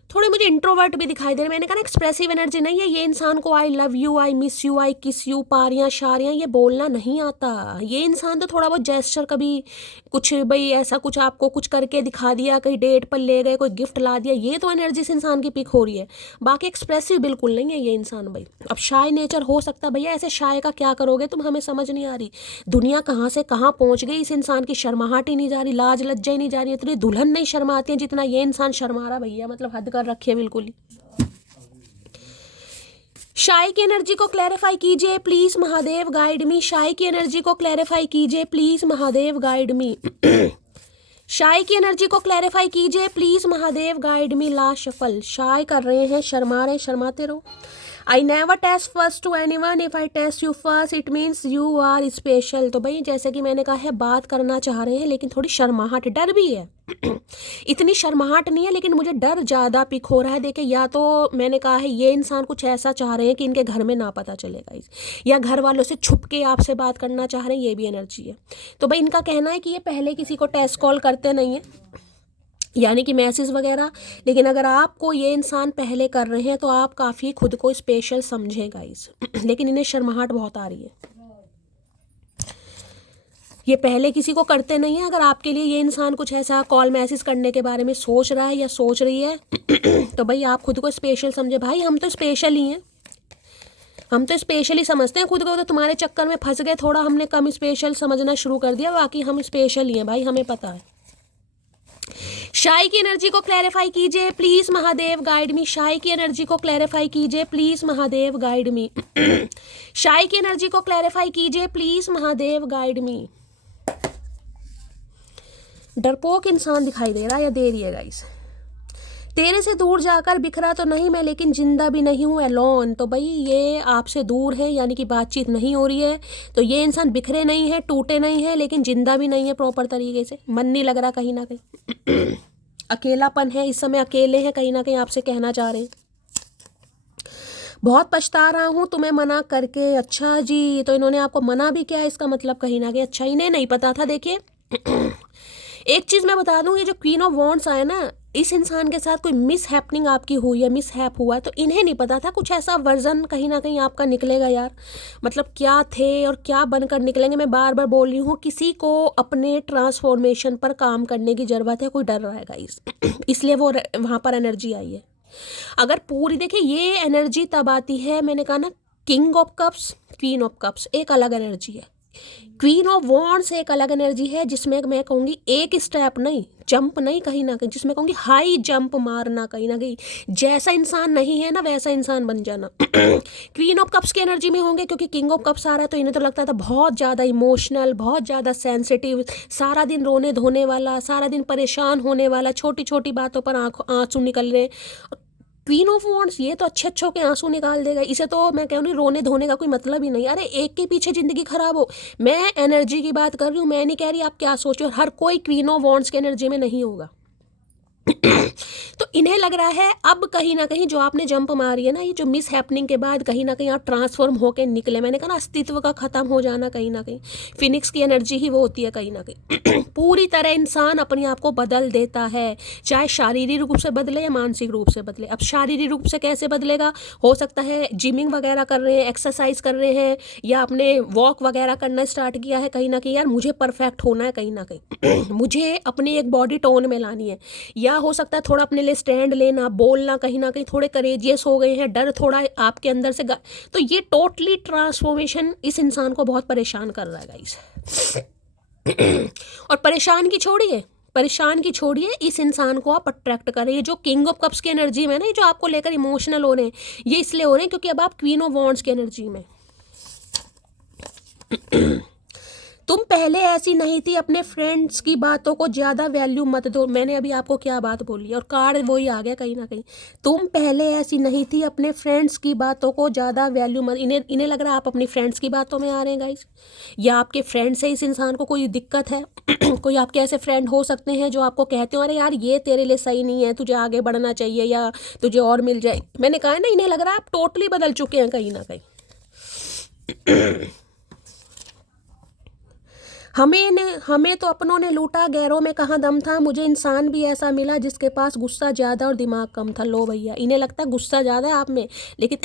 थोड़े मुझे इंट्रोवर्ट भी दिखाई दे रहे। मैंने कहा ना एक्सप्रेसिव एनर्जी नहीं है ये इंसान को। I love you, I miss you, I kiss you, पारियाँ शारियाँ ये बोलना नहीं आता। ये इंसान तो थोड़ा बहुत जेस्चर, कभी कुछ भाई ऐसा कुछ आपको कुछ करके दिखा दिया, कहीं डेट पर ले गए, कोई गिफ्ट ला दिया, ये तो एनर्जी इस इंसान की पिक हो रही है। बाकी एक्सप्रेसिव बिल्कुल नहीं है ये इंसान भाई। अब शाय नेचर हो सकता है भैया, ऐसे शाय का क्या करोगे तुम, हमें समझ नहीं आ रही। दुनिया कहाँ से कहाँ पहुँच गई, इस इंसान की शर्माहट ही नहीं जा रही, लाज लज्जा ही नहीं जा रही। इतनी दुल्हन नहीं शर्माती है जितना ये इंसान शर्मा रहा भैया, मतलब हद कर रखी है बिल्कुल ही। शाय की एनर्जी को क्लैरिफाई कीजिए please Mahadev guide me. Shy की एनर्जी को क्लैरिफाई कीजिए please Mahadev guide me. Shy की एनर्जी को क्लैरिफाई कीजिए please Mahadev guide me. Last shuffle. Shy कर रहे हैं, शर्मा रहे, शर्माते रहो। I never text first to anyone, if I text you first it means you are special. तो भाई जैसे कि मैंने कहा है, बात करना चाह रहे हैं लेकिन थोड़ी शर्माहट, डर भी है। इतनी शर्माहट नहीं है लेकिन मुझे डर ज़्यादा पिक हो रहा है। देखिए, या तो मैंने कहा है ये इंसान कुछ ऐसा चाह रहे हैं कि इनके घर में ना पता चलेगा, या घर वालों से छुप के आपसे बात करना चाह रहे हैं, ये भी एनर्जी है। तो भाई इनका कहना है कि ये पहले किसी को टेस्ट कॉल करते नहीं हैं, यानी कि मैसेज वगैरह, लेकिन अगर आपको ये इंसान पहले कर रहे हैं तो आप काफ़ी खुद को स्पेशल समझें गाइस। लेकिन इन्हें शर्माहट बहुत आ रही है, ये पहले किसी को करते नहीं है। अगर आपके लिए ये इंसान कुछ ऐसा कॉल मैसेज करने के बारे में सोच रहा है या सोच रही है तो भाई आप खुद को स्पेशल समझे। भाई हम तो स्पेशल ही हैं, हम तो स्पेशली समझते हैं खुद को। तो तुम्हारे चक्कर में फंस गए, थोड़ा हमने कम स्पेशल समझना शुरू कर दिया, बाकी हम स्पेशल ही हैं भाई, हमें पता है। शाई की एनर्जी को क्लैरिफाई कीजिए प्लीज महादेव गाइड मी। शाई की एनर्जी को क्लैरिफाई कीजिए प्लीज महादेव गाइड मी। शाई की एनर्जी को क्लैरिफाई कीजिए प्लीज महादेव गाइड मी। डरपोक इंसान दिखाई दे रहा है या दे रही है गाइस। तेरे से दूर जाकर बिखरा तो नहीं मैं, लेकिन जिंदा भी नहीं हूँ एलोन। तो भाई ये आपसे दूर है, यानी कि बातचीत नहीं हो रही है। तो ये इंसान बिखरे नहीं है, टूटे नहीं है, लेकिन जिंदा भी नहीं है प्रॉपर तरीके से। मन नहीं लग रहा कहीं ना कहीं। अकेलापन है, इस समय अकेले हैं कहीं ना कहीं, आपसे कहना चाह रहे हैं। बहुत पछता रहा हूँ तुम्हें मना करके। अच्छा जी, तो इन्होंने आपको मना भी किया, इसका मतलब कहीं ना कहीं अच्छा, इन्हें नहीं पता था। देखिए एक चीज़ मैं बता दूँ, ये जो क्वीन ऑफ वॉन्ड्स आए ना, इस इंसान के साथ कोई मिस हैपनिंग आपकी हुई है, मिस हैप हुआ है, तो इन्हें नहीं पता था कुछ ऐसा वर्जन कहीं ना कहीं आपका निकलेगा यार। मतलब क्या थे और क्या बनकर निकलेंगे। मैं बार बार बोल रही हूँ, किसी को अपने ट्रांसफॉर्मेशन पर काम करने की ज़रूरत है, कोई डर रहा है गाइस, इसलिए वो वहाँ पर एनर्जी आई है। अगर पूरी देखिए, ये एनर्जी तब आती है, मैंने कहा ना, king of cups, queen of cups एक अलग एनर्जी है, क्वीन ऑफ वॉन्ड्स एक अलग एनर्जी है, जिसमें मैं कहूँगी एक स्टेप नहीं, जंप नहीं कहीं ना कहीं, जिसमें कहूँगी हाई जंप मारना कहीं ना कहीं। जैसा इंसान नहीं है ना वैसा इंसान बन जाना। क्वीन ऑफ कप्स की एनर्जी में होंगे, क्योंकि किंग ऑफ कप्स आ रहा है, तो इन्हें तो लगता था बहुत ज़्यादा इमोशनल, बहुत ज़्यादा सेंसिटिव, सारा दिन रोने धोने वाला, सारा दिन परेशान होने वाला, छोटी छोटी बातों पर आंसू निकल रहे। क्वीन ऑफ वॉन्ड्स ये तो अच्छे अच्छों के आंसू निकाल देगा, इसे तो मैं कहूँ नहीं, रोने धोने का कोई मतलब ही नहीं। अरे एक के पीछे जिंदगी खराब हो। मैं एनर्जी की बात कर रही हूँ, मैं नहीं कह रही आप क्या सोचो। हर कोई क्वीन ऑफ वॉन्ड्स की एनर्जी में नहीं होगा। तो इन्हें लग रहा है अब कहीं ना कहीं जो आपने जंप मारी है ना, ये जो मिस हैपनिंग के बाद कहीं ना कहीं आप ट्रांसफॉर्म होके निकले। मैंने कहा ना, अस्तित्व का खत्म हो जाना कहीं ना कहीं, फिनिक्स की एनर्जी ही वो होती है कहीं ना कहीं। पूरी तरह इंसान अपने आप को बदल देता है, चाहे शारीरिक रूप से बदले या मानसिक रूप से बदले। अब शारीरिक रूप से कैसे बदलेगा, हो सकता है जिमिंग वगैरह कर रहे हैं, एक्सरसाइज कर रहे हैं, या आपने वॉक वगैरह करना स्टार्ट किया है कहीं ना कहीं, यार मुझे परफेक्ट होना है कहीं ना कहीं, मुझे अपनी एक बॉडी टोन में लानी है, या हो सकता है थोड़ा अपने लिए स्टैंड लेना, बोलना, कहीं ना कहीं थोड़े करेजियस हो गए हैं, डर थोड़ा आपके अंदर से तो ये टोटली ट्रांसफॉर्मेशन इस इंसान को बहुत परेशान कर रहा है गाइस। और परेशान की छोड़िए, इस इंसान को आप अट्रैक्ट करें। ये जो किंग ऑफ कप्स की एनर्जी में ना, ये जो आपको लेकर इमोशनल हो रहे हैं, ये इसलिए हो रहे हैं क्योंकि अब आप क्वीन ऑफ वॉन्ड्स की एनर्जी में। तुम पहले ऐसी नहीं थी, अपने फ्रेंड्स की बातों को ज़्यादा वैल्यू मत दो। मैंने अभी आपको क्या बात बोली, और कार्ड वही आ गया कहीं ना कहीं। तुम पहले ऐसी नहीं थी, अपने फ्रेंड्स की बातों को ज़्यादा वैल्यू मत। इन्हें लग रहा है आप अपनी फ्रेंड्स की बातों में आ रहे हैं गाइस, या आपके फ्रेंड से इस इंसान को कोई दिक्कत है। कोई आपके ऐसे फ्रेंड हो सकते हैं जो आपको कहते हो अरे यार ये तेरे लिए सही नहीं है, तुझे आगे बढ़ना चाहिए, या तुझे और मिल जाए। मैंने कहा ना, इन्हें लग रहा है आप टोटली बदल चुके हैं कहीं ना कहीं। हमें तो अपनों ने लूटा, गैरों में कहाँ दम था। मुझे इंसान भी ऐसा मिला जिसके पास गुस्सा ज़्यादा और दिमाग कम था। लो भैया, इन्हें लगता है गुस्सा ज़्यादा है आप में, लेकिन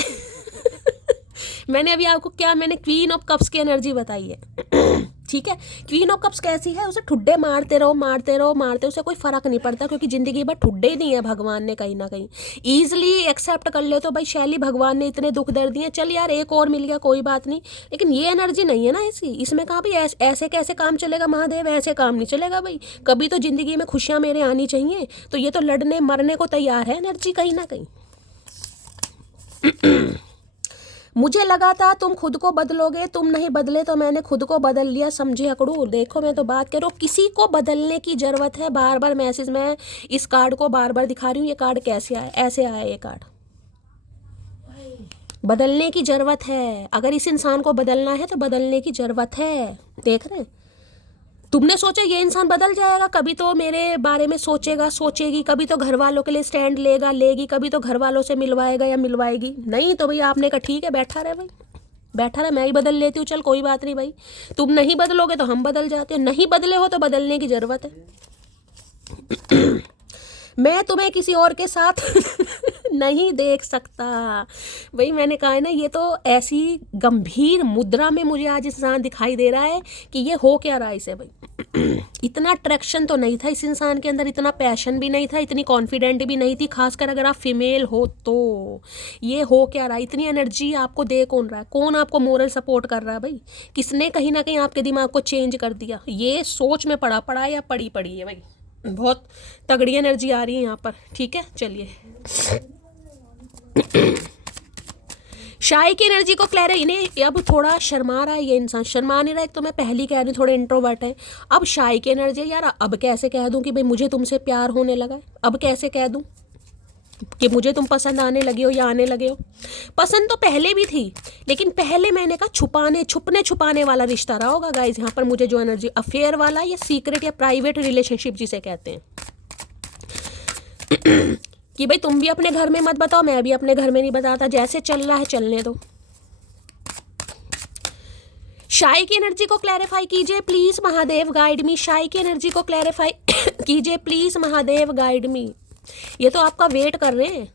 मैंने अभी आपको मैंने क्वीन ऑफ कप्स की एनर्जी बताई है। ठीक है, क्वीन ऑफ कप्स कैसी है, उसे ठुड्डे मारते रहो, उसे कोई फ़र्क नहीं पड़ता, क्योंकि ज़िंदगी भर ठुड्डे ही दिए भगवान ने कहीं ना कहीं। ईजिली एक्सेप्ट कर ले तो भाई शैली, भगवान ने इतने दुख दर्द दिए, चल यार एक और मिल गया कोई बात नहीं। लेकिन ये एनर्जी नहीं है ना ऐसी, इसमें कहाँ भी ऐसे कैसे काम चलेगा महादेव, ऐसे काम नहीं चलेगा भाई। कभी तो ज़िंदगी में खुशियाँ मेरे आनी चाहिए, तो ये तो लड़ने मरने को तैयार है एनर्जी कहीं ना कहीं। मुझे लगा था तुम खुद को बदलोगे, तुम नहीं बदले तो मैंने खुद को बदल लिया, समझे अकड़ू। देखो मैं तो बात करूँ, किसी को बदलने की ज़रूरत है। बार बार मैसेज में इस कार्ड को बार बार दिखा रही हूँ। ये कार्ड कैसे आया, ऐसे आया ये कार्ड। बदलने की ज़रूरत है। अगर इस इंसान को बदलना है तो बदलने की ज़रूरत है। देख रहे हैं, तुमने सोचा ये इंसान बदल जाएगा, कभी तो मेरे बारे में सोचेगा सोचेगी, कभी तो घर वालों के लिए स्टैंड लेगा लेगी, कभी तो घर वालों से मिलवाएगा या मिलवाएगी। नहीं तो भाई आपने कहा ठीक है बैठा रहे भाई, बैठा रहे, मैं ही बदल लेती हूँ, चल कोई बात नहीं भाई। तुम नहीं बदलोगे तो हम बदल जाते हैं, नहीं बदले हो तो बदलने की ज़रूरत है। मैं तुम्हें किसी और के साथ नहीं देख सकता। वही मैंने कहा है ना, ये तो ऐसी गंभीर मुद्रा में मुझे आज इंसान दिखाई दे रहा है कि ये हो क्या रहा है इसे भाई। इतना अट्रैक्शन तो नहीं था इस इंसान के अंदर, इतना पैशन भी नहीं था, इतनी कॉन्फिडेंट भी नहीं थी, खासकर अगर आप फीमेल हो तो। ये हो क्या रहा है, इतनी एनर्जी आपको दे कौन रहा है, कौन आपको मोरल सपोर्ट कर रहा है भाई, किसने कहीं ना कहीं आपके दिमाग को चेंज कर दिया। ये सोच में पड़ा पड़ा या पड़ी पड़ी है भाई, बहुत तगड़ी एनर्जी आ रही है यहाँ पर। ठीक है चलिए, शाय की एनर्जी को क्लियर है। इन्हें अब थोड़ा शर्मा रहा है ये इंसान, शर्मा नहीं रहा है, तो मैं पहली कह रही हूँ थोड़े इंट्रोवर्ट है। अब शाय की एनर्जी है यार, अब कैसे कह दूँ कि भाई मुझे तुमसे प्यार होने लगा है, अब कैसे कह दूँ कि मुझे तुम पसंद आने लगे हो या आने लगे हो। पसंद तो पहले भी थी, लेकिन पहले मैंने कहा छुपने छुपाने वाला रिश्ता रहा होगा गाइज यहाँ पर। मुझे जो एनर्जी अफेयर वाला या सीक्रेट या प्राइवेट रिलेशनशिप जिसे कहते हैं कि भाई तुम भी अपने घर में मत बताओ, मैं भी अपने घर में नहीं बताता, जैसे चल रहा है चलने दो। शाय की एनर्जी को क्लैरिफाई कीजिए please Mahadev guide me. Shy की एनर्जी को क्लैरिफाई कीजिए प्लीज महादेव गाइड मी। ये तो आपका वेट कर रहे हैं,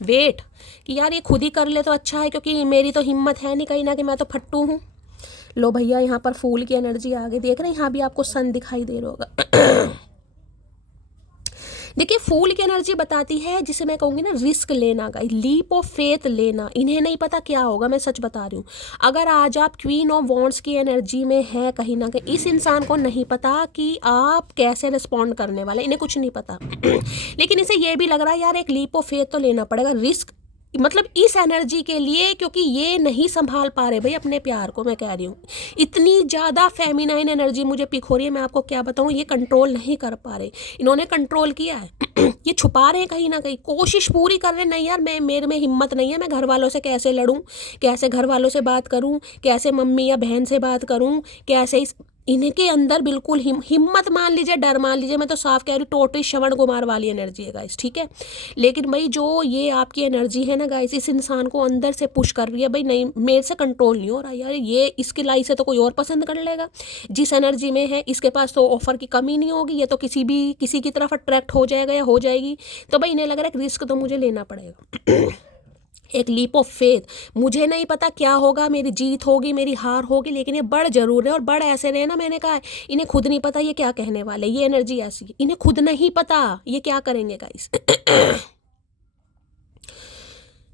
वेट कि यार ये खुद ही कर ले तो अच्छा है, क्योंकि मेरी तो हिम्मत है नहीं कहीं ना कि मैं तो फट्टू हूँ। लो भैया यहाँ पर फूल की एनर्जी आ गई, देख रहे हैं यहाँ भी आपको सन दिखाई दे रहा होगा। देखिए फूल की एनर्जी बताती है, जिसे मैं कहूँगी ना रिस्क लेना का, लीप ऑफ फेथ लेना। इन्हें नहीं पता क्या होगा, मैं सच बता रही हूँ। अगर आज आप क्वीन ऑफ वॉन्ड्स की एनर्जी में है कहीं ना कहीं, इस इंसान को नहीं पता कि आप कैसे रिस्पॉन्ड करने वाले, इन्हें कुछ नहीं पता। लेकिन इसे ये भी लग रहा है यार एक लीप ऑफ फेथ तो लेना पड़ेगा, रिस्क मतलब इस एनर्जी के लिए, क्योंकि ये नहीं संभाल पा रहे भाई अपने प्यार को। मैं कह रही हूँ इतनी ज़्यादा फेमिनाइन एनर्जी मुझे पिक हो रही है, मैं आपको क्या बताऊँ, ये कंट्रोल नहीं कर पा रहे। इन्होंने कंट्रोल किया है। ये छुपा रहे हैं कहीं ना कहीं, कोशिश पूरी कर रहे हैं, नहीं यार मैं मेरे में हिम्मत नहीं है, मैं घर वालों से कैसे लड़ूँ, कैसे घर वालों से बात करूँ, कैसे मम्मी या बहन से बात करूँ, कैसे इनके अंदर बिल्कुल हिम्मत मान लीजिए, डर मान लीजिए, मैं तो साफ कह रही हूँ टोटली श्रवण कुमार वाली एनर्जी है गाइस। ठीक है, लेकिन भाई जो ये आपकी एनर्जी है ना गाइस, इस इंसान को अंदर से पुश कर रही है भाई, नहीं मेरे से कंट्रोल नहीं हो रहा यार, ये इसकी लाइफ से तो कोई और पसंद कर लेगा, जिस एनर्जी में है इसके पास तो ऑफर की कमी नहीं होगी, ये तो किसी की तरफ अट्रैक्ट हो जाएगा या हो जाएगी। तो भाई इन्हें लग रहा है रिस्क तो मुझे लेना पड़ेगा। एक लीप ऑफ फेथ, मुझे नहीं पता क्या होगा, मेरी जीत होगी मेरी हार होगी, लेकिन ये बड़ जरूर है। और बड़ ऐसे रहे ना, मैंने कहा इन्हें खुद नहीं पता ये क्या कहने वाले, ये एनर्जी ऐसी है, इन्हें खुद नहीं पता ये क्या करेंगे गाइस।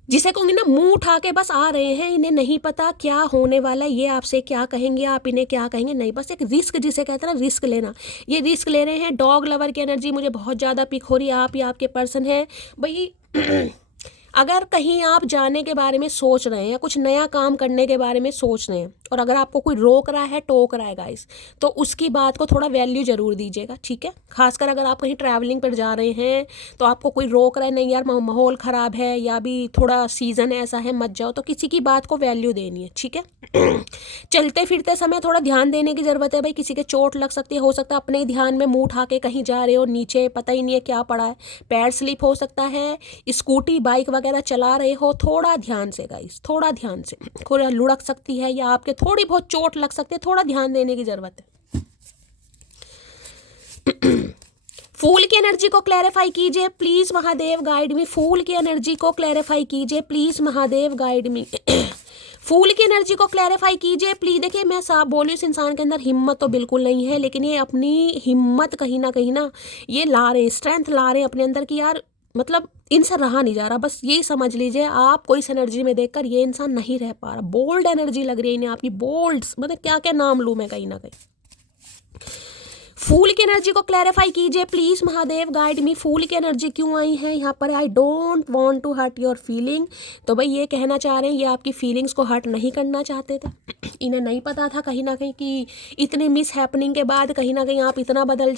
जिसे कहूँगी ना मुंह उठा के बस आ रहे हैं, इन्हें नहीं पता क्या होने वाला है, ये आपसे क्या कहेंगे, आप इन्हें क्या कहेंगे, नहीं बस एक रिस्क, जिसे कहते हैं ना रिस्क लेना, ये रिस्क ले रहे हैं। डॉग लवर की एनर्जी मुझे बहुत ज़्यादा पिक हो रही है, आप या आपके पर्सन है भाई। अगर कहीं आप जाने के बारे में सोच रहे हैं या कुछ नया काम करने के बारे में सोच रहे हैं, और अगर आपको कोई रोक रहा है टोक रहा है गाइस, तो उसकी बात को थोड़ा वैल्यू ज़रूर दीजिएगा। ठीक है, खासकर अगर आप कहीं ट्रैवलिंग पर जा रहे हैं तो आपको कोई रोक रहा है, नहीं यार माहौल ख़राब है या भी थोड़ा सीज़न ऐसा है मत जाओ, तो किसी की बात को वैल्यू देनी है। ठीक है, चलते फिरते समय थोड़ा ध्यान देने की ज़रूरत है भाई, किसी के चोट लग सकती है, हो सकता है अपने ही ध्यान में मुँह उठा के कहीं जा रहे हो, नीचे पता ही नहीं है क्या पड़ा है, पैर स्लिप हो सकता है, स्कूटी बाइक वगैरह चला रहे हो, थोड़ा ध्यान से गाइस, थोड़ा ध्यान से, थोड़ा लुढ़क सकती है या आपके थोड़ी बहुत चोट लग सकती है, थोड़ा ध्यान देने की जरूरत है। फूल की एनर्जी को क्लैरिफाई कीजिए प्लीज महादेव गाइड मी। फूल की एनर्जी को क्लैरिफाई कीजिए प्लीज महादेव गाइड मी। फूल की एनर्जी को क्लैरिफाई कीजिए प्लीज। देखिए मैं साफ बोली, इस इंसान के अंदर हिम्मत तो बिल्कुल नहीं है, लेकिन ये अपनी हिम्मत कहीं ना ये ला रहे हैं, स्ट्रेंथ ला रहे हैं अपने अंदर की यार, मतलब इनसे रहा नहीं जा रहा। बस यही समझ लीजिए आप, कोई इस एनर्जी में देखकर ये इंसान नहीं रह पा रहा। बोल्ड एनर्जी लग रही है इन्हें आपकी, बोल्ड मतलब क्या क्या नाम लूँ मैं कहीं ना कहीं। फूल की एनर्जी को क्लैरिफाई कीजिए प्लीज महादेव गाइड मी। फूल की एनर्जी क्यों आई है यहाँ पर, I don't want to hurt your feeling. तो भाई ये कहना चाह रहे हैं ये आपकी फीलिंग्स को हर्ट नहीं करना चाहते थे। इन्हें नहीं पता था कहीं ना कहीं कि इतने मिस हैपनिंग के बाद कहीं ना कहीं आप इतना बदल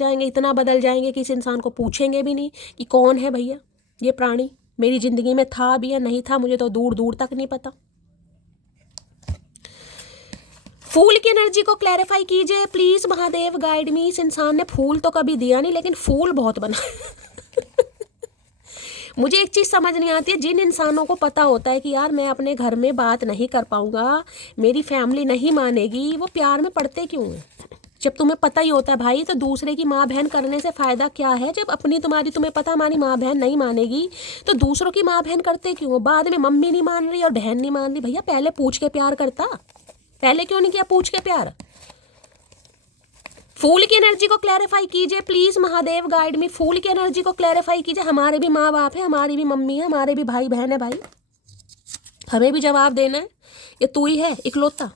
जाएंगे कि इस इंसान को पूछेंगे भी नहीं कि कौन है भैया ये प्राणी। मेरी ज़िंदगी में था भी या नहीं था मुझे तो दूर दूर तक नहीं पता। फूल की एनर्जी को क्लैरिफाई कीजिए प्लीज़ महादेव, गाइड मी। इस इंसान ने फूल तो कभी दिया नहीं लेकिन फूल बहुत बना। मुझे एक चीज़ समझ नहीं आती है, जिन इंसानों को पता होता है कि यार मैं अपने घर में बात नहीं कर पाऊंगा, मेरी फैमिली नहीं मानेगी, वो प्यार में पड़ते क्यों हैं? जब तुम्हें पता ही होता है भाई, तो दूसरे की माँ बहन करने से फ़ायदा क्या है? जब अपनी तुम्हारी तुम्हें पता हमारी माँ बहन नहीं मानेगी तो दूसरों की माँ बहन करते क्यों? बाद में मम्मी नहीं मान रही और बहन नहीं मान रही। भैया पहले पूछ के प्यार करता, पहले क्यों नहीं किया पूछ के प्यार? फूल की एनर्जी को क्लैरिफाई कीजिए प्लीज़ महादेव, गाइड मी। फूल की एनर्जी को क्लैरिफाई कीजिए। हमारे भी माँ बाप है, हमारी भी मम्मी है, हमारे भी भाई बहन है भाई, हमें भी जवाब देना है। ये तू ही है इकलौता।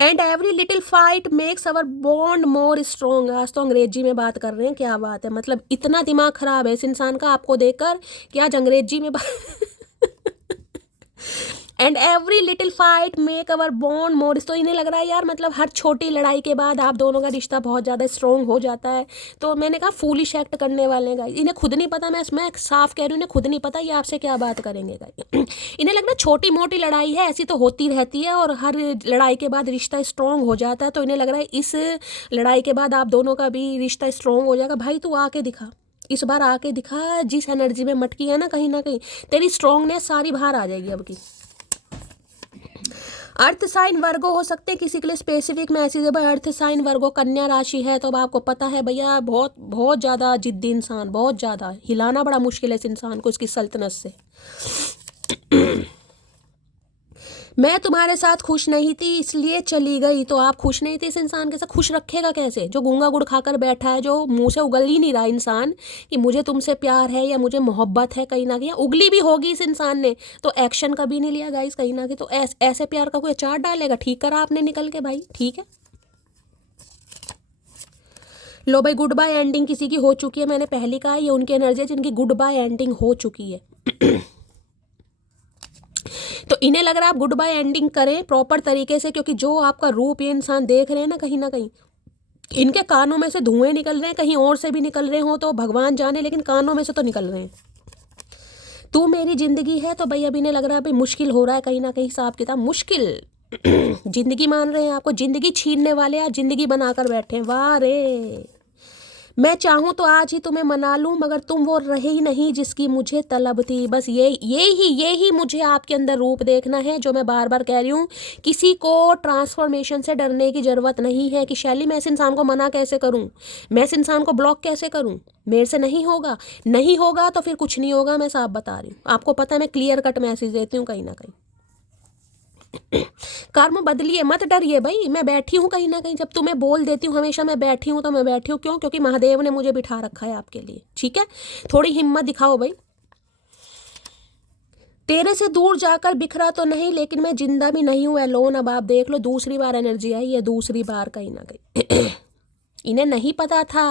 And every little fight makes our bond more strong. आज तो अंग्रेजी में बात कर रहे हैं, क्या बात है। मतलब इतना दिमाग खराब है इस इंसान का आपको देखकर कि आज अंग्रेजी में and every little fight make our bond more. तो इन्हें लग रहा है यार मतलब हर छोटी लड़ाई के बाद आप दोनों का रिश्ता बहुत ज़्यादा स्ट्रॉन्ग हो जाता है। तो मैंने कहा फूलिश एक्ट करने वाले हैं गाइस, इन्हें खुद नहीं पता। मैं साफ कह रही हूँ, इन्हें खुद नहीं पता ये आपसे क्या बात करेंगे गाइस। इन्हें लग रहा है छोटी मोटी लड़ाई है, ऐसी तो होती रहती है और हर लड़ाई के बाद रिश्ता स्ट्रॉन्ग हो जाता है। तो इन्हें लग रहा है इस लड़ाई के बाद आप दोनों का भी रिश्ता स्ट्रॉन्ग हो जाएगा। भाई तू आके दिखा, इस बार आके दिखा। जिस एनर्जी में मटकी है ना कहीं तेरी स्ट्रॉन्गनेस सारी बाहर आ जाएगी अब की। अर्थ साइन वर्गो हो सकते हैं किसी के लिए स्पेसिफिक मैसेज है भाई। अर्थ साइन वर्गो कन्या राशि है तो अब आपको पता है भैया बहुत बहुत ज़्यादा जिद्दी इंसान, बहुत ज़्यादा हिलाना बड़ा मुश्किल है इस इंसान को इसकी सल्तनत से। मैं तुम्हारे साथ खुश नहीं थी इसलिए चली गई। तो आप खुश नहीं थे इस इंसान के साथ, खुश रखेगा कैसे? जो गूंगा गुड़ खाकर बैठा है, जो मुंह से उगल ही नहीं रहा इंसान कि मुझे तुमसे प्यार है या मुझे मोहब्बत है। कहीं ना कहीं उगली भी होगी इस इंसान ने तो एक्शन कभी नहीं लिया गाइस कहीं ना कहीं। तो ऐसे प्यार का कोई अचार डालेगा? ठीक करा आपने निकल के भाई, ठीक है। लो भाई गुड बाय एंडिंग किसी की हो चुकी है। मैंने पहले कहा ये उनकी एनर्जी है जिनकी गुड बाय एंडिंग हो चुकी है। तो इन्हें लग रहा है आप गुड बाय एंडिंग करें प्रॉपर तरीके से, क्योंकि जो आपका रूप ये इंसान देख रहे हैं ना कहीं इनके कानों में से धुएं निकल रहे हैं, कहीं और से भी निकल रहे हो तो भगवान जाने, लेकिन कानों में से तो निकल रहे हैं। तू मेरी जिंदगी है तो भाई अब इन्हें लग रहा है भाई मुश्किल हो रहा है कहीं ना कहीं हिसाब किताब मुश्किल। जिंदगी मान रहे हैं आपको, जिंदगी छीनने वाले आज जिंदगी बनाकर बैठे हैं। वाह रे, मैं चाहूँ तो आज ही तुम्हें मना लूँ मगर तुम वो रहे ही नहीं जिसकी मुझे तलब थी। बस ये ही मुझे आपके अंदर रूप देखना है, जो मैं बार बार कह रही हूँ। किसी को ट्रांसफॉर्मेशन से डरने की ज़रूरत नहीं है कि शैली मैं इस इंसान को मना कैसे करूँ, मैं इस इंसान को ब्लॉक कैसे करूँ। मेरे से नहीं होगा, नहीं होगा तो फिर कुछ नहीं होगा। मैं साफ बता रही हूँ, आपको पता है मैं क्लियर कट मैसेज देती हूँ कहीं ना कहीं। कर्म बदलिए, मत डरिए भाई। मैं बैठी हूँ कहीं ना कहीं, जब तुम्हें बोल देती हूँ हमेशा मैं बैठी हूँ तो मैं बैठी हूँ। क्यों? क्योंकि महादेव ने मुझे बिठा रखा है आपके लिए, ठीक है। थोड़ी हिम्मत दिखाओ भाई। तेरे से दूर जाकर बिखरा तो नहीं लेकिन मैं जिंदा भी नहीं हूँ एलोन। अब आप देख लो दूसरी बार एनर्जी आई है, दूसरी बार कहीं ना कहीं। इन्हें नहीं पता था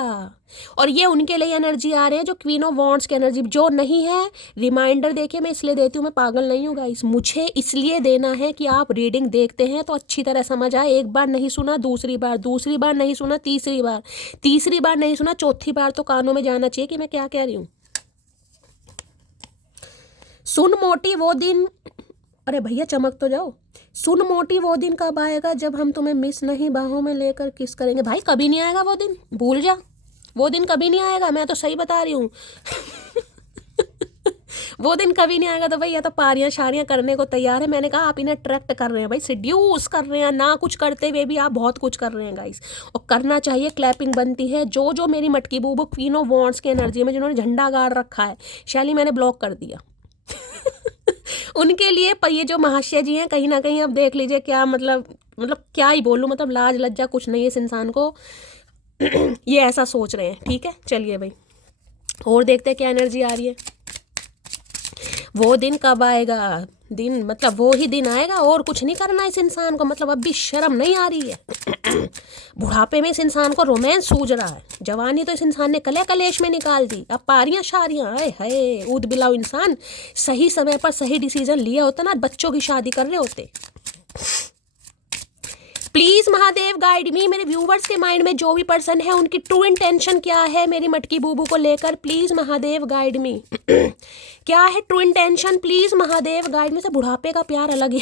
और ये उनके लिए एनर्जी आ रहे हैं जो क्वीन ऑफ वॉन्ड्स की एनर्जी जो नहीं है। रिमाइंडर देखिए मैं इसलिए देती हूँ, मैं पागल नहीं हूँ गाइस। मुझे इसलिए देना है कि आप रीडिंग देखते हैं तो अच्छी तरह समझ आए। एक बार नहीं सुना दूसरी बार नहीं सुना तीसरी बार नहीं सुना चौथी बार तो कानों में जाना चाहिए कि मैं क्या कह रही हूँ। सुन मोटी वो दिन, अरे भैया चमक तो जाओ। सुन मोटी वो दिन कब आएगा जब हम तुम्हें मिस नहीं बाहों में लेकर किस करेंगे। भाई कभी नहीं आएगा वो दिन, भूल जा। वो दिन कभी नहीं आएगा, मैं तो सही बता रही हूँ। वो दिन कभी नहीं आएगा। तो भैया तो पारियां शारियां करने को तैयार है। मैंने कहा आप इन्हें अट्रैक्ट कर रहे हैं भाई, सिड्यूस कर रहे हैं। ना कुछ करते हुए भी आप बहुत कुछ कर रहे हैं गाइस, और करना चाहिए। क्लैपिंग बनती है। जो मेरी मटकी बूबू क्वीन ऑफ वॉन्ड्स की एनर्जी में जिन्होंने झंडा गाड़ रखा है, शैली मैंने ब्लॉक कर दिया। उनके लिए पर ये जो महाशय जी हैं कहीं ना कहीं अब देख लीजिए क्या मतलब क्या ही बोलूँ, मतलब लाज लज्जा कुछ नहीं है इस इंसान को। ये ऐसा सोच रहे हैं, ठीक है। चलिए भाई और देखते हैं क्या एनर्जी आ रही है। वो दिन कब आएगा? दिन मतलब वो ही दिन आएगा और कुछ नहीं करना इस इंसान को। मतलब अब भी शर्म नहीं आ रही है। बुढ़ापे में इस इंसान को रोमांस सूझ रहा है, जवानी तो इस इंसान ने कले कलेश में निकाल दी। अब पारियां शारियां, आए हाय ऊद बिलाओ। इंसान सही समय पर सही डिसीजन लिया होता ना, बच्चों की शादी कर रहे होते। प्लीज महादेव गाइड मी, मेरे व्यूवर्स के माइंड में जो भी पर्सन है उनकी ट्रू इंटेंशन क्या है मेरी मटकी बूबू को लेकर, प्लीज महादेव गाइड मी। क्या है true intention, please Mahadev guide मी। से बुढ़ापे का प्यार अलग ही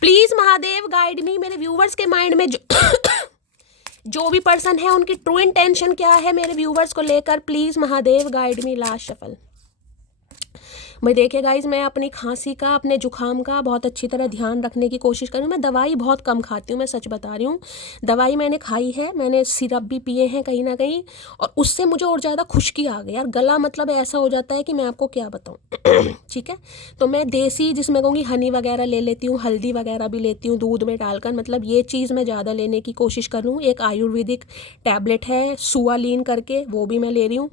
प्लीज महादेव गाइड मी, मेरे व्यूवर्स के माइंड में जो भी पर्सन है उनकी ट्रू इंटेंशन क्या है मेरे व्यूवर्स को लेकर, please Mahadev guide me. Last shuffle. भाई देखिए गाइज, मैं अपनी खांसी का, अपने जुखाम का बहुत अच्छी तरह ध्यान रखने की कोशिश करूँ। मैं दवाई बहुत कम खाती हूँ, मैं सच बता रही हूँ। दवाई मैंने खाई है, मैंने सिरप भी पिए हैं कहीं ना कहीं, और उससे मुझे और ज़्यादा खुश्की आ गई यार। गला मतलब ऐसा हो जाता है कि मैं आपको क्या बताऊँ। ठीक है, तो मैं देसी, जिसमें कहूँगी हनी वगैरह ले लेती हूँ, हल्दी वगैरह भी लेती हूँ दूध में डालकर, मतलब ये चीज़ मैं ज़्यादा लेने की कोशिश कर रही हूँ। एक आयुर्वेदिक टैबलेट है सुआलीन करके, वो भी मैं ले रही हूँ।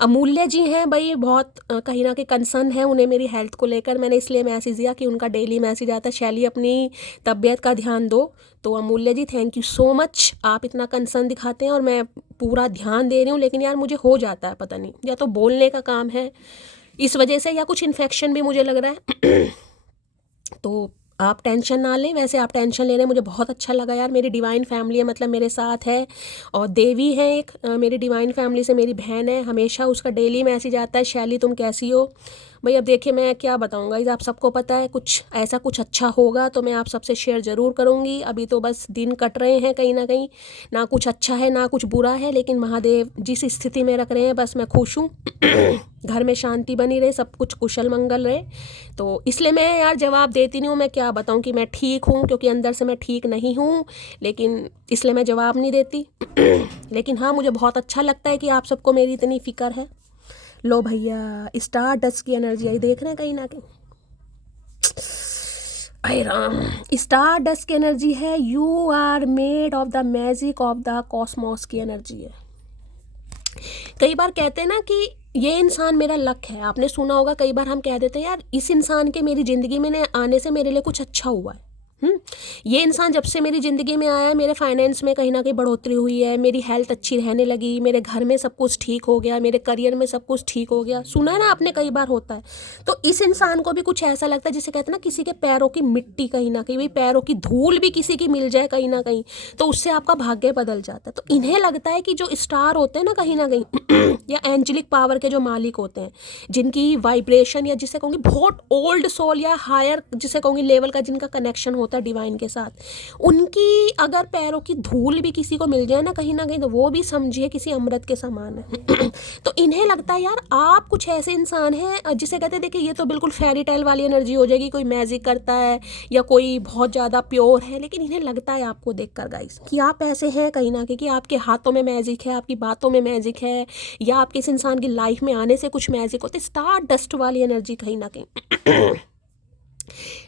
अमूल्य जी हैं भाई, बहुत कहीं ना कहीं कंसर्न है उन्हें मेरी हेल्थ को लेकर, मैंने इसलिए मैसेज दिया कि उनका डेली मैसेज आता है, शैली अपनी तबीयत का ध्यान दो। तो अमूल्य जी थैंक यू सो मच, आप इतना कंसर्न दिखाते हैं और मैं पूरा ध्यान दे रही हूँ। लेकिन यार मुझे हो जाता है, पता नहीं, या तो बोलने का काम है इस वजह से, या कुछ इन्फेक्शन भी मुझे लग रहा है। तो आप टेंशन ना लें, वैसे आप टेंशन ले रहे हैं, मुझे बहुत अच्छा लगा यार। मेरी डिवाइन फैमिली है, मतलब मेरे साथ है, और देवी है एक मेरी डिवाइन फैमिली से, मेरी बहन है, हमेशा उसका डेली मैसेज आता है, शैली तुम कैसी हो। भाई अब देखिए मैं क्या बताऊंगा, इस आप सबको पता है कुछ ऐसा कुछ अच्छा होगा तो मैं आप सबसे शेयर ज़रूर करूंगी। अभी तो बस दिन कट रहे हैं कहीं ना कहीं, ना कुछ अच्छा है ना कुछ बुरा है, लेकिन महादेव जिस स्थिति में रख रहे हैं बस मैं खुश हूँ। घर में शांति बनी रहे, सब कुछ कुशल मंगल रहे, तो इसलिए मैं यार जवाब देती नहीं हूँ। मैं क्या बताऊँ कि मैं ठीक हूँ, क्योंकि अंदर से मैं ठीक नहीं हूँ, लेकिन इसलिए मैं जवाब नहीं देती। लेकिन हाँ, मुझे बहुत अच्छा लगता है कि आप सबको मेरी इतनी फिक्र है। लो भैया, स्टार डस्ट की एनर्जी आई, देख रहे हैं कहीं ना कहीं। अरे राम, स्टार डस्ट की एनर्जी है, you are made of the magic of the cosmos की एनर्जी है। कई बार कहते हैं ना कि ये इंसान मेरा लक है, आपने सुना होगा, कई बार हम कह देते हैं यार इस इंसान के मेरी ज़िंदगी में आने से मेरे लिए कुछ अच्छा हुआ है। ये इंसान जब से मेरी ज़िंदगी में आया है, मेरे फाइनेंस में कहीं ना कहीं बढ़ोतरी हुई है, मेरी हेल्थ अच्छी रहने लगी, मेरे घर में सब कुछ ठीक हो गया, मेरे करियर में सब कुछ ठीक हो गया। सुना है ना आपने, कई बार होता है। तो इस इंसान को भी कुछ ऐसा लगता है, जिसे कहते हैं ना किसी के पैरों की मिट्टी, कहीं ना कहीं भाई पैरों की धूल भी किसी की मिल जाए कहीं ना कहीं, तो उससे आपका भाग्य बदल जाता है। तो इन्हें लगता है कि जो स्टार होते हैं ना कहीं ना कहीं या एंजेलिक पावर के जो मालिक होते हैं, जिनकी वाइब्रेशन या जिसे कहूँगी बहुत ओल्ड सोल या हायर जिसे कहूँगी लेवल का जिनका कनेक्शन होता है डिवाइन के साथ, उनकी अगर पैरों की धूल भी किसी को मिल जाए ना कहीं तो वो भी समझिए किसी अमृत के समान है। तो इन्हें लगता है यार आप कुछ ऐसे इंसान हैं जिसे कहते हैं, देखिए ये तो बिल्कुल फेरी टेल वाली एनर्जी हो जाएगी, कोई मैजिक करता है या कोई बहुत ज़्यादा प्योर है, लेकिन इन्हें लगता है आपको देखकर गाइस कि आप ऐसे हैं कहीं ना कहीं, कि आपके हाथों में मैजिक है, आपकी बातों में मैजिक है, या आपके इस इंसान की लाइफ में आने से कुछ मैजिक होते। स्टार डस्ट वाली एनर्जी कहीं ना कहीं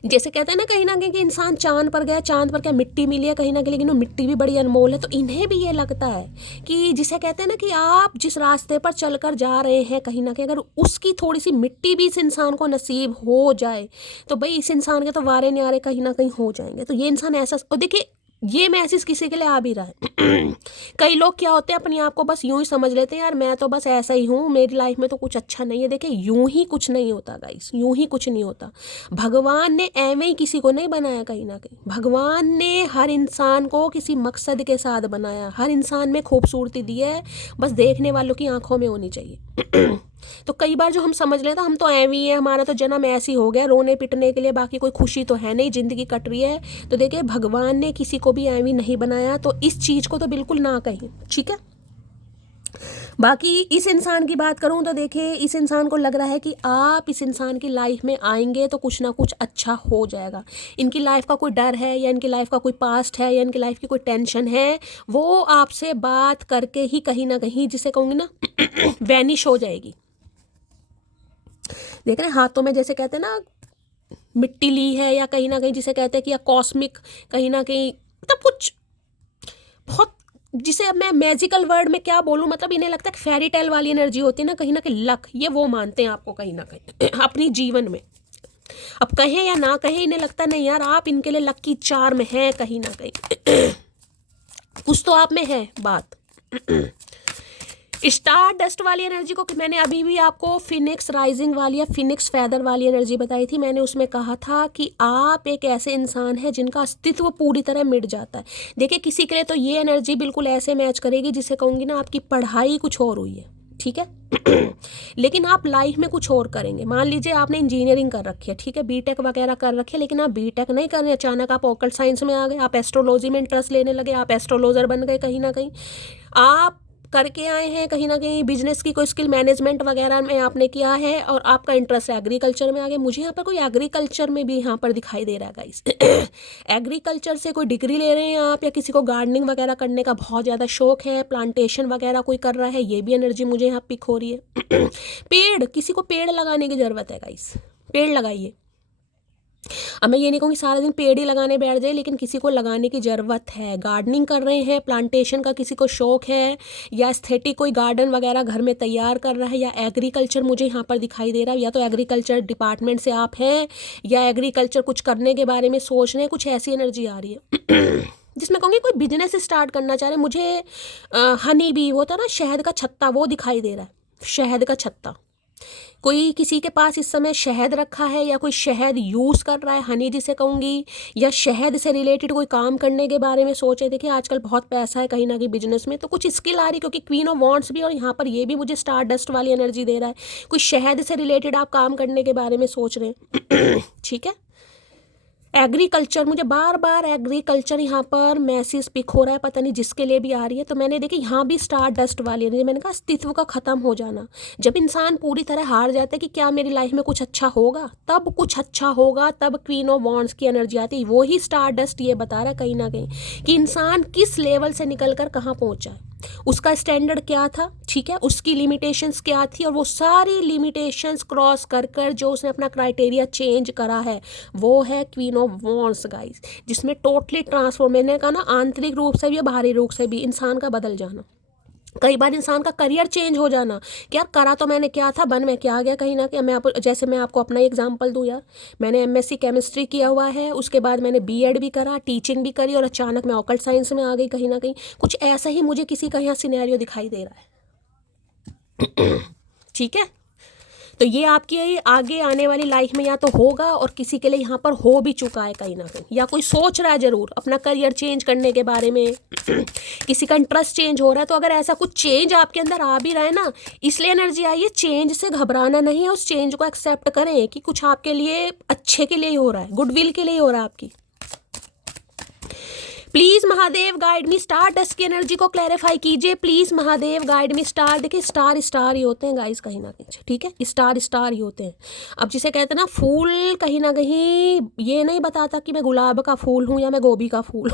जैसे कहते हैं ना कहीं ना कहीं कि इंसान चांद पर गया, चांद पर क्या मिट्टी मिली है कहीं ना कहीं, लेकिन वो मिट्टी भी बड़ी अनमोल है। तो इन्हें भी ये लगता है कि जिसे कहते हैं ना कि आप जिस रास्ते पर चलकर जा रहे हैं कहीं ना कहीं, अगर उसकी थोड़ी सी मिट्टी भी इस इंसान को नसीब हो जाए तो भाई इस इंसान के तो वारे न्यारे कहीं ना कहीं हो जाएंगे। तो ये इंसान ऐसा, और देखिए ये मैसेज किसी के लिए आ भी रहा है। कई लोग क्या होते हैं, अपने आप को बस यूं ही समझ लेते हैं यार मैं तो बस ऐसा ही हूँ, मेरी लाइफ में तो कुछ अच्छा नहीं है। देखिए यूं ही कुछ नहीं होता गाइस, यूं ही कुछ नहीं होता। भगवान ने ऐਵੇਂ ही किसी को नहीं बनाया कहीं ना कहीं, भगवान ने हर इंसान को किसी मकसद के साथ बनाया, हर इंसान में खूबसूरती दी है, बस देखने वालों की आंखों में होनी चाहिए। तो कई बार जो हम समझ लेते हम तो ऐवी है, हमारा तो जन्म ऐसी हो गया रोने पिटने के लिए, बाकी कोई खुशी तो है नहीं, ज़िंदगी कट रही है। तो देखिए भगवान ने किसी को भी ऐवी नहीं बनाया, तो इस चीज़ को तो बिल्कुल ना कहें, ठीक है। बाकी इस इंसान की बात करूं तो देखिए इस इंसान को लग रहा है कि आप इस इंसान की लाइफ में आएंगे तो कुछ ना कुछ अच्छा हो जाएगा। इनकी लाइफ का कोई डर है, या इनकी लाइफ का कोई पास्ट है, या इनकी लाइफ की कोई टेंशन है, वो आपसे बात करके ही कहीं ना कहीं जिसे कहूँगी ना वैनिश हो जाएगी। देख रहे हैं हाथों में जैसे कहते हैं ना मिट्टी ली है, या कहीं ना कहीं जिसे कहते हैं कि या कॉस्मिक कहीं ना कहीं, मतलब कुछ बहुत, जिसे अब मैं मैजिकल वर्ड में क्या बोलूँ, मतलब इन्हें लगता है फेरी टेल वाली एनर्जी होती है ना कहीं लक, ये वो मानते हैं आपको कहीं ना कहीं अपनी जीवन में। अब कहें या ना कहें, इन्हें लगता नहीं यार आप इनके लिए लकी चार्म है कहीं ना कहीं कुछ तो आप में है बात। स्टार डस्ट वाली एनर्जी को मैंने अभी भी आपको फिनिक्स राइजिंग वाली या फिनिक्स फैदर वाली एनर्जी बताई थी। मैंने उसमें कहा था कि आप एक ऐसे इंसान हैं जिनका अस्तित्व पूरी तरह मिट जाता है। देखिए, किसी के लिए तो ये एनर्जी बिल्कुल ऐसे मैच करेगी जिसे कहूँगी ना, आपकी पढ़ाई कुछ और हुई है, ठीक है, लेकिन आप लाइफ में कुछ और करेंगे। मान लीजिए आपने इंजीनियरिंग कर रखी है, ठीक है, बीटेक वगैरह कर रखी है, लेकिन आप बीटेक नहीं कर रहे, अचानक आप ऑकल्ट साइंस में आ गए, आप एस्ट्रोलॉजी में इंटरेस्ट लेने लगे, आप एस्ट्रोलॉजर बन गए, कहीं ना कहीं आप करके आए हैं, कहीं ना कहीं बिजनेस की कोई स्किल मैनेजमेंट वगैरह में आपने किया है और आपका इंटरेस्ट एग्रीकल्चर में आ गया। मुझे यहाँ पर कोई एग्रीकल्चर में भी यहाँ पर दिखाई दे रहा है गाइस। एग्रीकल्चर से कोई डिग्री ले रहे हैं आप, या किसी को गार्डनिंग वगैरह करने का बहुत ज़्यादा शौक है, प्लांटेशन वगैरह कोई कर रहा है, ये भी एनर्जी मुझे यहाँ पिक हो रही है। पेड़, किसी को पेड़ लगाने की ज़रूरत है गाइस, पेड़ लगाइए। अब मैं ये नहीं कहूँगी सारा दिन पेड़ ही लगाने बैठ जाए, लेकिन किसी को लगाने की ज़रूरत है। गार्डनिंग कर रहे हैं, प्लांटेशन का किसी को शौक है, या एस्थेटिक कोई गार्डन वगैरह घर में तैयार कर रहा है, या एग्रीकल्चर मुझे यहाँ पर दिखाई दे रहा है, या तो एग्रीकल्चर डिपार्टमेंट से आप हैं, या एग्रीकल्चर कुछ करने के बारे में सोच रहे हैं, कुछ ऐसी एनर्जी आ रही है जिसमें कहूँगी कोई बिजनेस स्टार्ट करना चाह रहे हैं। मुझे हनी बी होता ना, शहद का छत्ता, वो दिखाई दे रहा है, शहद का छत्ता। कोई किसी के पास इस समय शहद रखा है, या कोई शहद यूज़ कर रहा है, हनी जिसे कहूँगी, या शहद से रिलेटेड कोई काम करने के बारे में सोचे। देखिए, आजकल बहुत पैसा है कहीं ना कहीं बिजनेस में, तो कुछ स्किल आ रही, क्योंकि क्वीन ऑफ वॉन्ड्स भी, और यहाँ पर ये भी मुझे स्टार डस्ट वाली एनर्जी दे रहा है। कोई शहद से रिलेटेड आप काम करने के बारे में सोच रहे हैं, ठीक है। एग्रीकल्चर, मुझे बार बार एग्रीकल्चर यहाँ पर मैसेज पिक हो रहा है, पता नहीं जिसके लिए भी आ रही है। तो मैंने देखी यहाँ भी स्टार डस्ट वाली है, मैंने कहा अस्तित्व का ख़त्म हो जाना। जब इंसान पूरी तरह हार जाता है कि क्या मेरी लाइफ में कुछ अच्छा होगा, तब कुछ अच्छा होगा, तब क्वीन ऑफ वॉन्ड्स की एनर्जी आती है। वो ही स्टार डस्ट ये बता रहा है कहीं ना कहीं कि इंसान किस लेवल से निकल कर कहाँ पहुँचा है, उसका स्टैंडर्ड क्या था, ठीक है, उसकी लिमिटेशंस क्या थी, और वो सारी लिमिटेशंस क्रॉस कर कर जो उसने अपना क्राइटेरिया चेंज करा है, वो है क्वीन ऑफ वॉन्ड्स गाइस, जिसमें टोटली ट्रांसफॉर्म, मैंने कहा ना, आंतरिक रूप से भी और बाहरी रूप से भी इंसान का बदल जाना। कई बार इंसान का करियर चेंज हो जाना कि यार करा तो मैंने क्या था, बन में क्या आ गया कहीं ना कहीं। मैं आपको अपना एग्जांपल दूं यार, मैंने एमएससी केमिस्ट्री किया हुआ है, उसके बाद मैंने बीएड भी करा, टीचिंग भी करी, और अचानक मैं ऑकल्ट साइंस में आ गई। कहीं ना कहीं कुछ ऐसा ही मुझे किसी का यहाँ सिनेरियो दिखाई दे रहा है, ठीक है। तो ये आपकी आगे आने वाली लाइफ में या तो होगा, और किसी के लिए यहाँ पर हो भी चुका है कहीं ना कहीं, या कोई सोच रहा है ज़रूर अपना करियर चेंज करने के बारे में, किसी का इंटरेस्ट चेंज हो रहा है। तो अगर ऐसा कुछ चेंज आपके अंदर आ भी रहा है ना, इसलिए एनर्जी आई है, चेंज से घबराना नहीं है, उस चेंज को एक्सेप्ट करें कि कुछ आपके लिए अच्छे के लिए ही हो रहा है, गुडविल के लिए ही हो रहा है आपकी। Please Mahadev guide me, star dust की एनर्जी को क्लैरिफाई कीजिए please Mahadev guide me. Star, देखिए स्टार स्टार ही होते हैं गाइस कहीं ना कहीं, ठीक है, स्टार स्टार ही होते हैं। अब जिसे कहते हैं ना फूल, कहीं ना कहीं ये नहीं बताता कि मैं गुलाब का फूल हूँ या मैं गोभी का फूल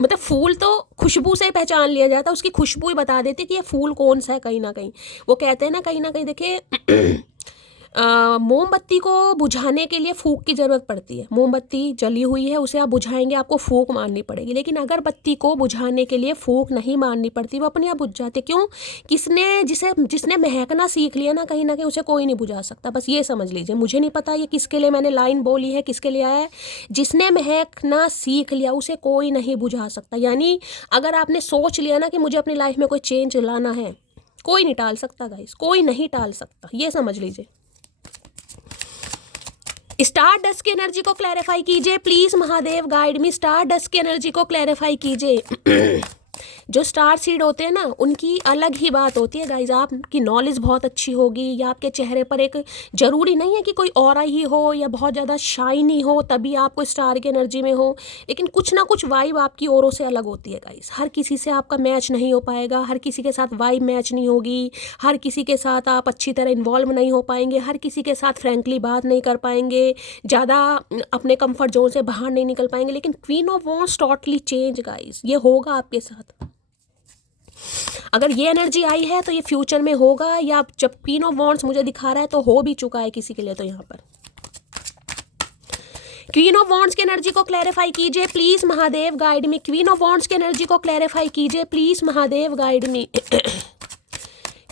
मतलब फूल तो खुशबू से ही पहचान लिया जाता है, उसकी खुशबू ही बता देती है कि ये फूल कौन सा है। कहीं ना कहीं वो कहते हैं ना, कहीं ना कहीं देखिए मोमबत्ती को बुझाने के लिए फूंक की ज़रूरत पड़ती है। मोमबत्ती जली हुई है, उसे आप बुझाएंगे, आपको फूंक मारनी पड़ेगी। लेकिन अगरबत्ती को बुझाने के लिए फूंक नहीं मारनी पड़ती, वो अपने आप बुझ जाते। क्यों? जिसने महकना सीख लिया ना, कहीं ना कहीं उसे कोई नहीं बुझा सकता। बस ये समझ लीजिए। मुझे नहीं पता ये किसके लिए मैंने लाइन बोली है, किसके लिए आया है। जिसने महकना सीख लिया उसे कोई नहीं बुझा सकता। यानी अगर आपने सोच लिया ना कि मुझे अपनी लाइफ में कोई चेंज लाना है, कोई नहीं टाल सकता गाइस, कोई नहीं टाल सकता, ये समझ लीजिए। स्टार डस्ट की एनर्जी को क्लैरिफाई कीजिए please Mahadev guide me. Star dust की एनर्जी को क्लैरिफाई कीजिए। जो स्टार सीड होते हैं ना, उनकी अलग ही बात होती है गाइज। आपकी नॉलेज बहुत अच्छी होगी, या आपके चेहरे पर एक, जरूरी नहीं है कि कोई ऑरा ही हो या बहुत ज़्यादा शाइनी हो तभी आपको स्टार की एनर्जी में हो, लेकिन कुछ ना कुछ वाइब आपकी औरों से अलग होती है गाइज। हर किसी से आपका मैच नहीं हो पाएगा, हर किसी के साथ वाइब मैच नहीं होगी, हर किसी के साथ आप अच्छी तरह इन्वॉल्व नहीं हो पाएंगे, हर किसी के साथ फ्रेंकली बात नहीं कर पाएंगे, ज़्यादा अपने कंफर्ट जोन से बाहर नहीं निकल पाएंगे। लेकिन queen of wands totally change guys, ये होगा आपके साथ। अगर ये एनर्जी आई है तो ये फ्यूचर में होगा, या जब क्वीन ऑफ वॉन्ड्स मुझे दिखा रहा है तो हो भी चुका है किसी के लिए। तो यहाँ पर क्वीन ऑफ वॉन्ड्स की एनर्जी को क्लैरिफाई कीजिए please Mahadev guide me. Queen of wands की एनर्जी को क्लैरिफाई कीजिए please Mahadev guide me.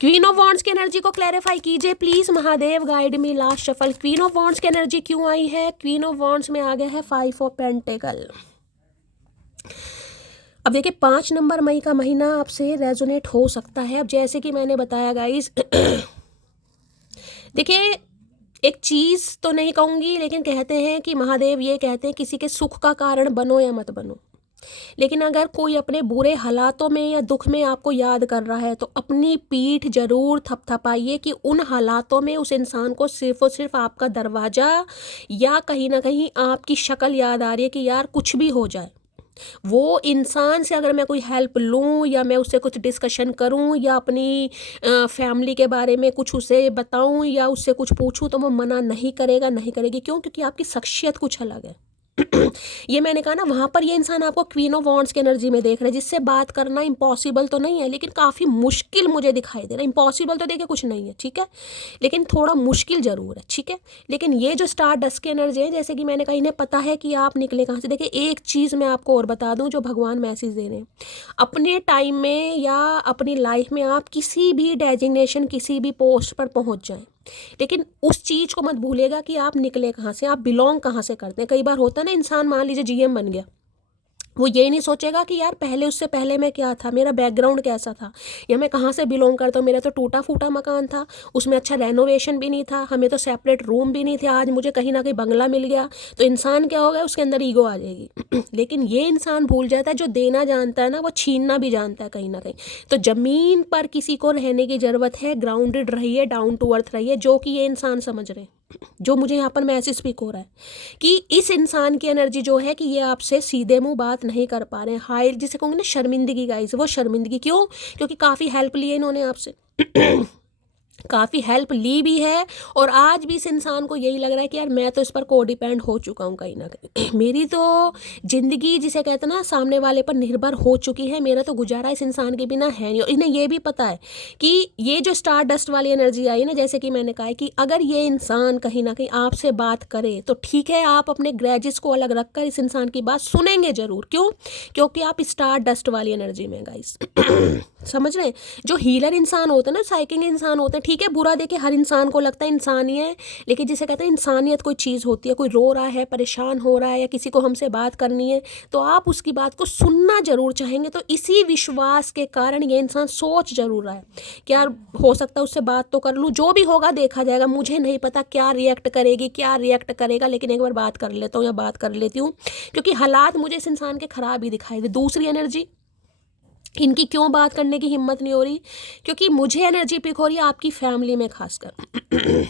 Queen of wands की एनर्जी को क्लैरिफाई कीजिए please Mahadev guide me. Last shuffle, queen of wands की एनर्जी क्यों आई है? क्वीन ऑफ वॉन्ड्स में आ गया है 5 ऑफ पेंटिकल। अब देखिए 5 मई का महीना आपसे रेजोनेट हो सकता है। अब जैसे कि मैंने बताया गाइस देखिए एक चीज़ तो नहीं कहूँगी, लेकिन कहते हैं कि महादेव ये कहते हैं किसी के सुख का कारण बनो या मत बनो, लेकिन अगर कोई अपने बुरे हालातों में या दुख में आपको याद कर रहा है तो अपनी पीठ जरूर थपथपाइए कि उन हालातों में उस इंसान को सिर्फ और सिर्फ आपका दरवाज़ा या कहीं ना कहीं आपकी शक्ल याद आ रही है कि यार कुछ भी हो जाए, वो इंसान से अगर मैं कोई हेल्प लूँ या मैं उससे कुछ डिस्कशन करूँ या अपनी फैमिली के बारे में कुछ उसे बताऊँ या उससे कुछ पूछूँ तो वो मना नहीं करेगा, नहीं करेगी। क्यों? क्योंकि आपकी शख्सियत कुछ अलग है। ये मैंने कहा ना, वहाँ पर ये इंसान आपको क्वीन ऑफ वॉन्ड्स की एनर्जी में देख रहा है, जिससे बात करना इम्पॉसिबल तो नहीं है, लेकिन काफ़ी मुश्किल मुझे दिखाई दे रहा है। इम्पॉसिबल तो देखिए कुछ नहीं है, ठीक है, लेकिन थोड़ा मुश्किल ज़रूर है, ठीक है। लेकिन ये जो स्टार डस्ट की एनर्जी है, जैसे कि मैंने कहा, इन्हें पता है कि आप निकले कहाँ से। देखिए एक चीज़ मैं आपको और बता दूँ जो भगवान मैसेज दे रहे हैं, अपने टाइम में या अपनी लाइफ में आप किसी भी डेजिग्नेशन, किसी भी पोस्ट पर पहुँच जाएँ, लेकिन उस चीज़ को मत भूलिएगा कि आप निकले कहाँ से, आप बिलोंग कहाँ से करते हैं। कई बार होता है ना, इंसान मान लीजिए जीएम बन गया, वो ये नहीं सोचेगा कि यार पहले उससे पहले मैं क्या था, मेरा बैकग्राउंड कैसा था, या मैं कहाँ से बिलोंग करता हूँ। मेरा तो टूटा फूटा मकान था, उसमें अच्छा रेनोवेशन भी नहीं था, हमें तो सेपरेट रूम भी नहीं थे, आज मुझे कहीं ना कहीं बंगला मिल गया। तो इंसान क्या हो गया, उसके अंदर ईगो आ जाएगी। लेकिन ये इंसान भूल जाता है, जो देना जानता है ना वो छीनना भी जानता है कहीं ना कहीं। तो ज़मीन पर किसी को रहने की ज़रूरत है, ग्राउंडेड रहिए, डाउन टू अर्थ रहिए, जो कि ये इंसान समझ रहे हैं। जो मुझे यहाँ पर मैसेज स्पीक हो रहा है कि इस इंसान की एनर्जी जो है कि ये आपसे सीधे मुंह बात नहीं कर पा रहे हैं। हाई जिसे कहूँगे ना शर्मिंदगी गाइस, वो शर्मिंदगी क्यों? क्योंकि काफ़ी हेल्प ली है इन्होंने आपसे काफ़ी हेल्प ली भी है, और आज भी इस इंसान को यही लग रहा है कि यार मैं तो इस पर को डिपेंड हो चुका हूँ कहीं ना कहीं। मेरी तो ज़िंदगी जिसे कहते हैं ना सामने वाले पर निर्भर हो चुकी है, मेरा तो गुजारा इस इंसान के बिना है नहीं। और इन्हें ये भी पता है कि ये जो स्टार डस्ट वाली एनर्जी आई ना, जैसे कि मैंने कहा है कि अगर ये इंसान कहीं ना कहीं आपसे बात करे तो ठीक है, आप अपने ग्रेजेस को अलग रखकर इस इंसान की बात सुनेंगे ज़रूर। क्यों? क्योंकि आप स्टार डस्ट वाली एनर्जी में गाइस समझ रहे हैं। जो हीलर इंसान होते हैं ना, साइकिंग इंसान होते हैं, ठीक है, बुरा देखिए हर इंसान को लगता है इंसान ही है, लेकिन जिसे कहते हैं इंसानियत कोई चीज़ होती है। कोई रो रहा है, परेशान हो रहा है, या किसी को हमसे बात करनी है, तो आप उसकी बात को सुनना जरूर चाहेंगे। तो इसी विश्वास के कारण ये इंसान सोच जरूर रहा है कि यार हो सकता है उससे बात तो कर लूँ, जो भी होगा देखा जाएगा, मुझे नहीं पता क्या रिएक्ट करेगी, क्या रिएक्ट करेगा, लेकिन एक बार बात कर लेता हूँ या बात कर लेती हूँ, क्योंकि हालात मुझे इस इंसान के खराब ही दिखाई दे। दूसरी एनर्जी, इनकी क्यों बात करने की हिम्मत नहीं हो रही? क्योंकि मुझे एनर्जी पिक हो रही है आपकी फैमिली में खासकर।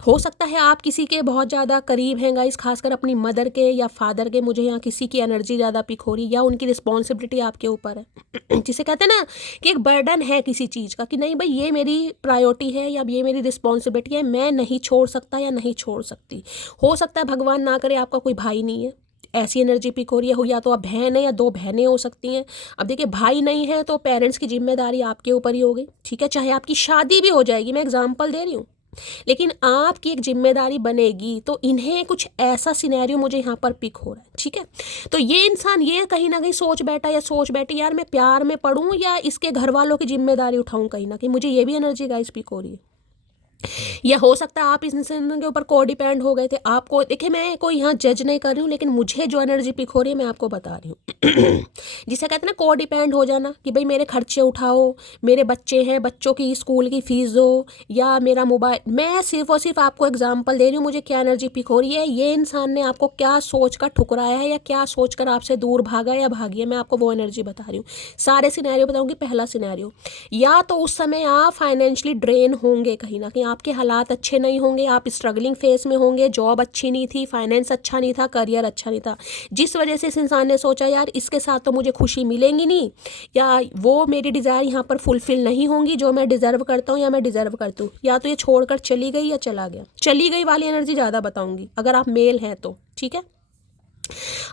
हो सकता है आप किसी के बहुत ज़्यादा करीब हैं गाइस, खासकर अपनी मदर के या फादर के। मुझे यहाँ किसी की एनर्जी ज़्यादा पिक हो रही, या उनकी रिस्पॉन्सिबिलिटी आपके ऊपर है। जिसे कहते हैं ना कि एक बर्डन है किसी चीज़ का, कि नहीं भाई ये मेरी प्रायोरिटी है या ये मेरी रिस्पॉन्सिबिलिटी है, मैं नहीं छोड़ सकता या नहीं छोड़ सकती। हो सकता है भगवान ना करे आपका कोई भाई नहीं है, ऐसी एनर्जी पिक हो रही है। हो या तो आप बहन है या 2 बहनें हो सकती हैं। अब देखिए भाई नहीं है तो पेरेंट्स की जिम्मेदारी आपके ऊपर ही होगी, ठीक है, चाहे आपकी शादी भी हो जाएगी, मैं एग्जांपल दे रही हूँ, लेकिन आपकी एक जिम्मेदारी बनेगी। तो इन्हें कुछ ऐसा सिनेरियो मुझे यहाँ पर पिक हो रहा है, ठीक है। तो ये इंसान ये कहीं ना कहीं सोच बैठा या सोच बैठी, यार मैं प्यार में पढ़ूँ या इसके घर वालों की जिम्मेदारी उठाऊँ। कहीं ना कहीं मुझे ये भी एनर्जी गाइस पिक हो रही है। या हो सकता है आप इस इंसान के ऊपर को डिपेंड हो गए थे। आपको देखिए, मैं कोई यहाँ जज नहीं कर रही हूँ, लेकिन मुझे जो एनर्जी पिक हो रही है मैं आपको बता रही हूँ। जिसे कहते हैं ना को डिपेंड हो जाना, कि भाई मेरे खर्चे उठाओ, मेरे बच्चे हैं, बच्चों की स्कूल की फीस दो, या मेरा मोबाइल। मैं सिर्फ और सिर्फ आपको एग्जाम्पल दे रही हूँ मुझे क्या एनर्जी पिक हो रही है। ये इंसान ने आपको क्या सोच कर ठुकराया है या क्या सोच कर आपसे दूर भागा या भागी है, मैं आपको वो एनर्जी बता रही हूँ। सारे सिनेरियो बताऊँगी। पहला सिनेरियो, या तो उस समय आप फाइनेंशियली ड्रेन होंगे, कहीं ना कहीं आपके हालात अच्छे नहीं होंगे, आप स्ट्रगलिंग फेस में होंगे, जॉब अच्छी नहीं थी, फाइनेंस अच्छा नहीं था, करियर अच्छा नहीं था, जिस वजह से इस इंसान ने सोचा यार इसके साथ तो मुझे खुशी मिलेंगी नहीं, या वो मेरी डिज़ायर यहाँ पर फुलफिल नहीं होंगी जो मैं डिज़र्व करता हूँ या मैं डिज़र्व करती हूँ, या तो ये छोड़कर चली गई या चला गया। चली गई वाली एनर्जी ज़्यादा बताऊँगी अगर आप मेल हैं तो, ठीक है।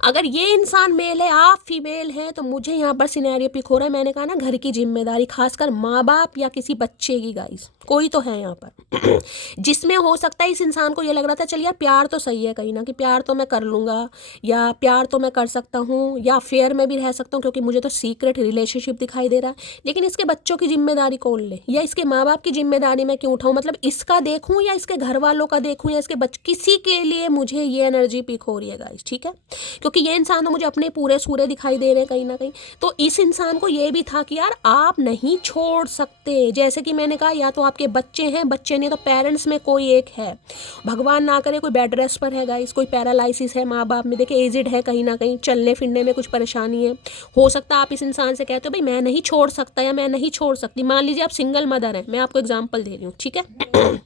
अगर ये इंसान मेल है, आप फीमेल हैं, तो मुझे यहाँ पर सिनेरियो पिक हो रहा है। मैंने कहा ना घर की जिम्मेदारी, खासकर माँ बाप या किसी बच्चे की, गाइस कोई तो है यहाँ पर जिसमें हो सकता है इस इंसान को ये लग रहा था चल यार प्यार तो सही है, कहीं ना कि प्यार तो मैं कर लूँगा या प्यार तो मैं कर सकता हूँ या फेयर में भी रह सकता हूँ, क्योंकि मुझे तो सीक्रेट रिलेशनशिप दिखाई दे रहा है। लेकिन इसके बच्चों की जिम्मेदारी कौन ले, या इसके माँ बाप की जिम्मेदारी मैं क्यों उठाऊँ? मतलब इसका देखूँ या इसके घर वालों का देखूँ या इसके किसी के लिए मुझे ये एनर्जी पिक हो रही है गाइस, ठीक है। क्योंकि ये इंसान तो मुझे अपने पूरे सूरे दिखाई दे रहे हैं कहीं ना कहीं। तो इस इंसान को ये भी था कि यार आप नहीं छोड़ सकते। जैसे कि मैंने कहा, या तो आपके बच्चे हैं, बच्चे नहीं तो पेरेंट्स में कोई एक है, भगवान ना करे कोई बेड रेस्ट पर है गाइस, कोई पैरालिसिस है माँ बाप में, देखिए एजिड है, कहीं ना कहीं चलने फिरने में कुछ परेशानी है। हो सकता है आप इस इंसान से कहते हो भाई मैं नहीं छोड़ सकता या मैं नहीं छोड़ सकती। मान लीजिए आप सिंगल मदर हैं, मैं आपको एग्जाम्पल दे रही हूँ, ठीक है।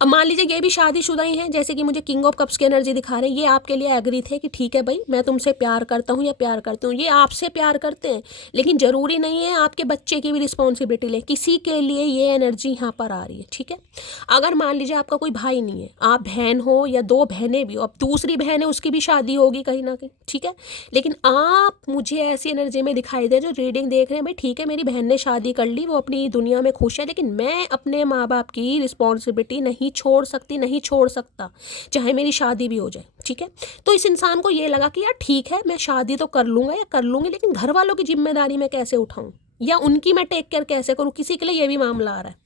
अब मान लीजिए ये भी शादीशुदा ही हैं, जैसे कि मुझे किंग ऑफ कप्स की एनर्जी दिखा रहे हैं, ये आपके लिए एग्री थे कि ठीक है भाई मैं तुमसे प्यार करता हूँ या प्यार करती हूँ, ये आपसे प्यार करते हैं, लेकिन ज़रूरी नहीं है आपके बच्चे की भी रिस्पॉन्सिबिलिटी ले, किसी के लिए ये एनर्जी यहाँ पर आ रही है, ठीक है। अगर मान लीजिए आपका कोई भाई नहीं है, आप बहन हो या दो बहनें भी हो, अब दूसरी बहन है उसकी भी शादी होगी कहीं ना कहीं, ठीक है, लेकिन आप मुझे ऐसी एनर्जी में दिखाई दे जो रीडिंग देख रहे हैं, भाई ठीक है मेरी बहन ने शादी कर ली, वो अपनी दुनिया में खुश है, लेकिन मैं अपने माँ बाप की रिस्पॉन्सिबिलिटी नहीं छोड़ सकती, नहीं छोड़ सकता, चाहे मेरी शादी भी हो जाए, ठीक है। तो इस इंसान को ये लगा कि यार ठीक है मैं शादी तो कर लूँगा या कर लूँगी, लेकिन घर वालों की जिम्मेदारी मैं कैसे उठाऊँ या उनकी मैं टेक केयर कैसे करूँ, किसी के लिए ये भी मामला आ रहा है।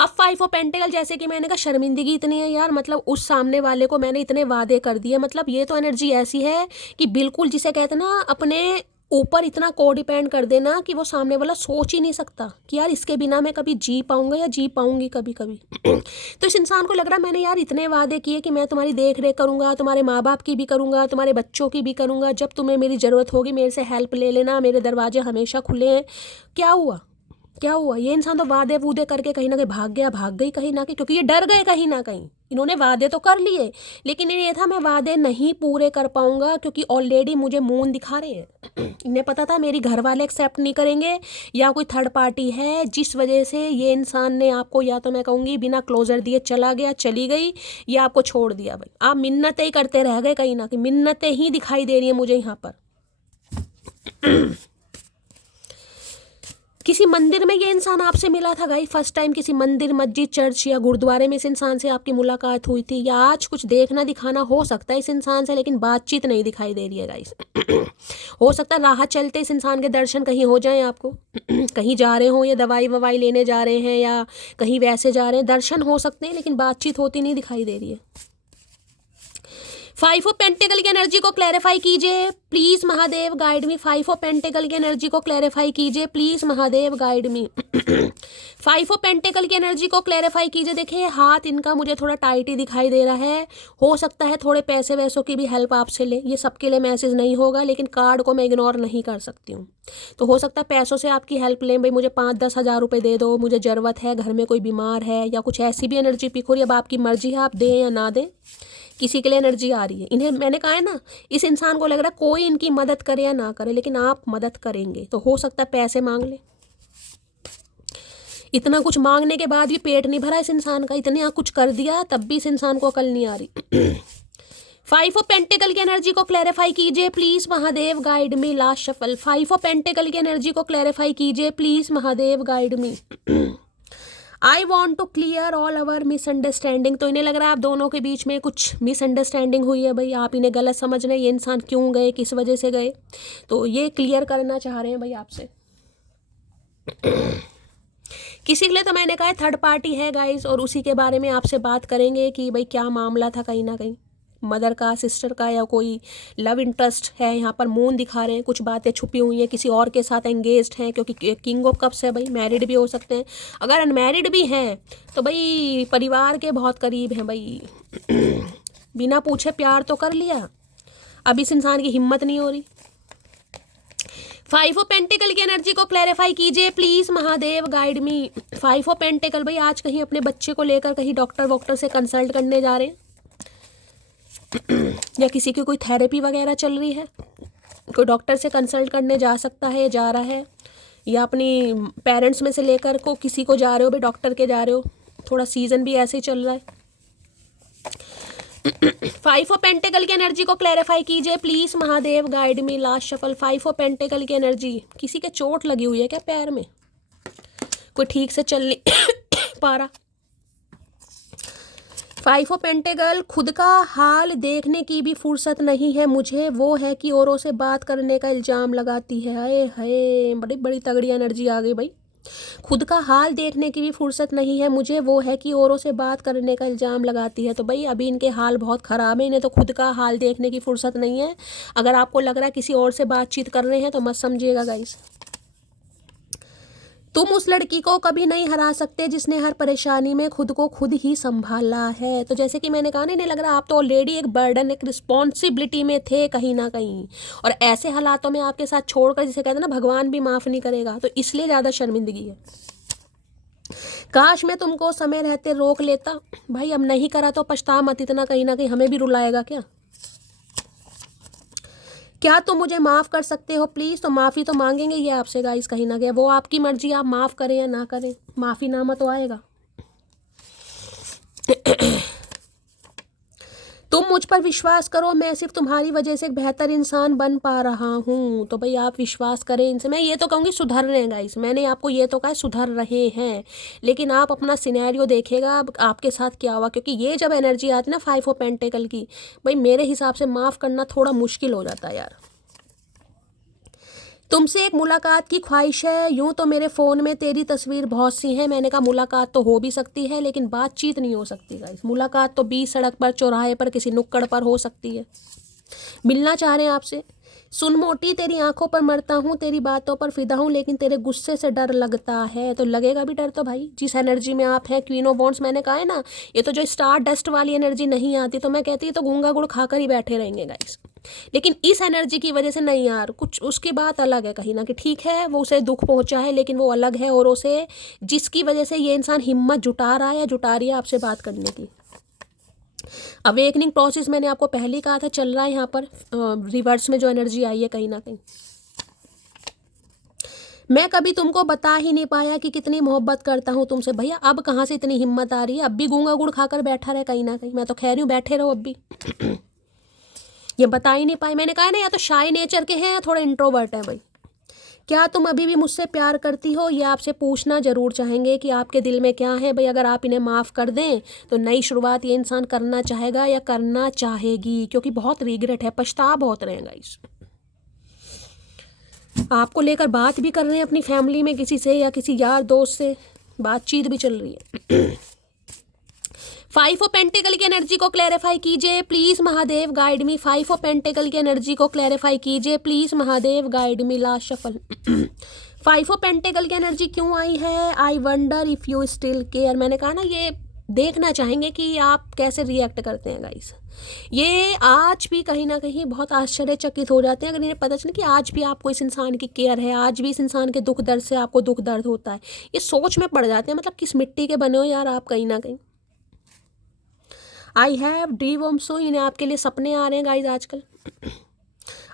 अब 5 ऑफ पेंटिकल, जैसे कि मैंने कहा शर्मिंदगी इतनी है यार, मतलब उस सामने वाले को मैंने इतने वादे कर दिए, मतलब ये तो एनर्जी ऐसी है कि बिल्कुल जिसे कहते हैं ना अपने ऊपर इतना को डिपेंड कर देना कि वो सामने वाला सोच ही नहीं सकता कि यार इसके बिना मैं कभी जी पाऊंगा या जी पाऊंगी कभी कभी। तो इस इंसान को लग रहा मैंने यार इतने वादे किए कि मैं तुम्हारी देख रेख करूंगा, तुम्हारे माँ बाप की भी करूंगा, तुम्हारे बच्चों की भी करूंगा, जब तुम्हें मेरी ज़रूरत होगी मेरे से हेल्प ले लेना, मेरे दरवाजे हमेशा खुले हैं। क्या हुआ, क्या हुआ, ये इंसान तो वादे वूदे करके कहीं ना कहीं भाग गया, भाग गई कहीं ना कहीं, क्योंकि ये डर गए कहीं ना कहीं। इन्होंने वादे तो कर लिए, लेकिन ये था मैं वादे नहीं पूरे कर पाऊंगा क्योंकि ऑलरेडी मुझे मून दिखा रहे हैं। इन्हें पता था मेरी घर वाले एक्सेप्ट नहीं करेंगे या कोई थर्ड पार्टी है, जिस वजह से ये इंसान ने आपको, या तो मैं कहूँगी बिना क्लोजर दिए चला गया, चली गई, या आपको छोड़ दिया। भाई आप मिन्नतें ही करते रह गए कहीं ना कहीं, मिन्नतें ही दिखाई दे रही है मुझे यहाँ पर। किसी मंदिर में ये इंसान आपसे मिला था गाइस, फर्स्ट टाइम किसी मंदिर, मस्जिद, चर्च या गुरुद्वारे में इस इंसान से आपकी मुलाकात हुई थी, या आज कुछ देखना दिखाना हो सकता है इस इंसान से, लेकिन बातचीत नहीं दिखाई दे रही है गाइस। हो सकता है राह चलते इस इंसान के दर्शन कहीं हो जाएं आपको, कहीं जा रहे हो या दवाई ववाई लेने जा रहे हैं या कहीं वैसे जा रहे हैं, दर्शन हो सकते हैं लेकिन बातचीत होती नहीं दिखाई दे रही है। 5 ऑफ पेंटिकल की एनर्जी को क्लैरिफाई कीजिए please Mahadev guide me. 5 of pentacle की एनर्जी को क्लैरिफाई कीजिए please Mahadev guide me. 5 of pentacle की एनर्जी को क्लैरिफाई कीजिए। देखिए हाथ इनका मुझे थोड़ा टाइट ही दिखाई दे रहा है, हो सकता है थोड़े पैसे वैसों की भी हेल्प आपसे ले, ये सबके लिए मैसेज नहीं होगा, लेकिन कार्ड को मैं इग्नोर नहीं कर सकती हूँ। तो हो सकता है पैसों से आपकी हेल्प लें, भाई मुझे 5-10 हज़ार रुपये दे दो, मुझे ज़रूरत है, घर में कोई बीमार है, या कुछ ऐसी भी एनर्जी पिक हो रही है। अब आपकी मर्जी है, आप दें या ना दें, किसी के लिए एनर्जी आ रही है। इन्हें मैंने कहा है ना, इस इंसान को लग रहा है कोई इनकी मदद करे या ना करे, लेकिन आप मदद करेंगे, तो हो सकता है पैसे मांग ले। इतना कुछ मांगने के बाद भी पेट नहीं भरा इस इंसान का, इतने कुछ कर दिया तब भी इस इंसान को अकल नहीं आ रही। 5 ऑफ पेंटिकल की एनर्जी को क्लैरिफाई कीजिए please Mahadev guide me. Last shuffle. 5 of pentacle की एनर्जी को क्लैरिफाई कीजिए please Mahadev guide me. I want to clear all our misunderstanding. तो इन्हें लग रहा है आप दोनों के बीच में कुछ मिसअंडरस्टैंडिंग हुई है, भाई आप इन्हें गलत समझ रहे हैं, ये इंसान क्यों गए, किस वजह से गए, तो ये क्लियर करना चाह रहे हैं भाई आपसे। किसी के लिए तो मैंने कहा थर्ड पार्टी है गाइस, और उसी के बारे में आपसे बात करेंगे कि भाई क्या मामला था, कहीं ना कहीं मदर का, सिस्टर का, या कोई लव इंटरेस्ट है। यहाँ पर मून दिखा रहे हैं, कुछ बातें छुपी हुई हैं, किसी और के साथ एंगेज्ड हैं, क्योंकि किंग ऑफ कप्स है भाई, मैरिड भी हो सकते हैं। अगर अनमैरिड भी हैं तो भाई परिवार के बहुत करीब हैं भाई। बिना पूछे प्यार तो कर लिया, अब इस इंसान की हिम्मत नहीं हो रही। 5 ऑफ पेंटिकल की एनर्जी को क्लैरिफाई कीजिए please Mahadev guide me. 5 of pentacle, भाई आज कहीं अपने बच्चे को लेकर कहीं डॉक्टर वॉक्टर से कंसल्ट करने जा रहे हैं, या किसी की कोई थेरेपी वगैरह चल रही है, कोई डॉक्टर से कंसल्ट करने जा सकता है, जा रहा है, या अपनी पेरेंट्स में से लेकर को किसी को जा रहे हो, भाई डॉक्टर के जा रहे हो, थोड़ा सीजन भी ऐसे ही चल रहा है। 5 ऑफ पेंटिकल की एनर्जी को क्लैरिफाई कीजिए please Mahadev guide me. Last shuffle. 5 of pentacle की एनर्जी, किसी के चोट लगी हुई है क्या पैर में, कोई ठीक से चल नहीं पा रहा। 5 ऑफ पेंटिकल, खुद का हाल देखने की भी फुर्सत नहीं है मुझे, वो है कि औरों से बात करने का इल्ज़ाम लगाती है। हाय हाय, बड़ी बड़ी तगड़ी एनर्जी आ गई भाई। खुद का हाल देखने की भी फुर्सत नहीं है मुझे, वो है कि औरों से बात करने का इल्ज़ाम लगाती है। तो भाई अभी इनके हाल बहुत ख़राब है, इन्हें तो खुद का हाल देखने की फुर्सत नहीं है। अगर आपको लग रहा है किसी और से बातचीत कर रहे हैं तो मत समझिएगा गाइस। तुम उस लड़की को कभी नहीं हरा सकते जिसने हर परेशानी में खुद को खुद ही संभाला है। तो जैसे कि मैंने कहा ना, इन्हें लग रहा है आप तो ऑलरेडी एक बर्डन, एक रिस्पॉन्सिबिलिटी में थे कहीं ना कहीं, और ऐसे हालातों में आपके साथ छोड़कर, जिसे कहते हैं ना भगवान भी माफ़ नहीं करेगा, तो इसलिए ज़्यादा शर्मिंदगी है। काश मैं तुमको समय रहते रोक लेता। भाई अब नहीं करा तो पछता मत इतना, कहीं ना कहीं हमें भी रुलाएगा क्या तुम मुझे माफ़ कर सकते हो प्लीज़। तो माफ़ी तो मांगेंगे ये आपसे गाइस, कहीं ना कहीं वो आपकी मर्जी, आप माफ़ करें या ना करें, माफ़ीनामा तो आएगा। तुम मुझ पर विश्वास करो, मैं सिर्फ तुम्हारी वजह से एक बेहतर इंसान बन पा रहा हूँ। तो भाई आप विश्वास करें इनसे। मैं ये तो कहूँगी सुधर रहे हैं गाइस, मैंने आपको ये तो कहा सुधर रहे हैं, लेकिन आप अपना सिनेरियो देखिएगा अब आपके साथ क्या हुआ। क्योंकि ये जब एनर्जी आती है ना 5 ऑफ पेंटिकल की, भाई मेरे हिसाब से माफ़ करना थोड़ा मुश्किल हो जाता है यार। तुमसे एक मुलाकात की ख्वाहिश है। यूँ तो मेरे फ़ोन में तेरी तस्वीर बहुत सी हैं। मैंने कहा मुलाकात तो हो भी सकती है लेकिन बातचीत नहीं हो सकती गाइस। मुलाकात तो 20 सड़क पर, चौराहे पर, किसी नुक्कड़ पर हो सकती है। मिलना चाह रहे हैं आपसे। सुन मोटी, तेरी आंखों पर मरता हूँ, तेरी बातों पर फिदा हूँ, लेकिन तेरे गुस्से से डर लगता है। तो लगेगा भी डर तो भाई, जिस एनर्जी में आप हैं। क्वीन ऑफ वॉन्ड्स मैंने कहा है ना, ये तो जो स्टार डस्ट वाली एनर्जी नहीं आती तो मैं कहती है तो गूंगा गुड़ खाकर ही बैठे रहेंगे गाइस। लेकिन इस एनर्जी की वजह से नहीं यार, कुछ उसकी बात अलग है कहीं ना कि ठीक है वो उसे दुख पहुंचा है, लेकिन वो अलग है औरों से, जिसकी वजह से ये इंसान हिम्मत जुटा रहा है या जुटा रही है आपसे बात करने की। अवेकनिंग प्रोसेस मैंने आपको पहले ही कहा था चल रहा है यहाँ पर, रिवर्स में जो एनर्जी आई है कहीं ना कहीं। मैं कभी तुमको बता ही नहीं पाया कि कितनी मोहब्बत करता हूँ तुमसे। भैया अब कहाँ से इतनी हिम्मत आ रही है, अब भी गूंगा गुड़ खाकर बैठा रहे कहीं ना कहीं। मैं तो कह रही हूँ बैठे रहो अब भी। ये बता ही नहीं पाए। मैंने कहा ना, या तो शाय नेचर के हैं या थोड़े इंट्रोवर्ट हैं भाई। क्या तुम अभी भी मुझसे प्यार करती हो, ये आपसे पूछना ज़रूर चाहेंगे कि आपके दिल में क्या है। भाई अगर आप इन्हें माफ़ कर दें तो नई शुरुआत ये इंसान करना चाहेगा या करना चाहेगी, क्योंकि बहुत रिग्रेट है, पछता बहुत रहेगा इस आपको लेकर। बात भी कर रहे हैं अपनी फैमिली में किसी से या किसी यार दोस्त से, बातचीत भी चल रही है। 5 ऑफ पेंटिकल की एनर्जी को क्लैरिफाई कीजिए please Mahadev, guide me. 5 of pentacle की एनर्जी को क्लैरिफाई कीजिए please Mahadev, guide me. Last shuffle. 5 of pentacle की एनर्जी क्यों आई है? I wonder if you still care. मैंने कहा ना ये देखना चाहेंगे कि आप कैसे रिएक्ट करते हैं गाइस। ये आज भी कहीं ना कहीं बहुत आश्चर्यचकित हो जाते हैं अगर इन्हें पता चले कि आज भी आपको इस इंसान की केयर है, आज भी इस इंसान के दुख दर्द से आपको दुख दर्द होता है। ये सोच में पड़ जाते हैं, मतलब किस मिट्टी के बने हो यार आप कहीं ना कहीं। आई हैव ड्रीम सो, इन्हें आपके लिए सपने आ रहे हैं गाइज आजकल।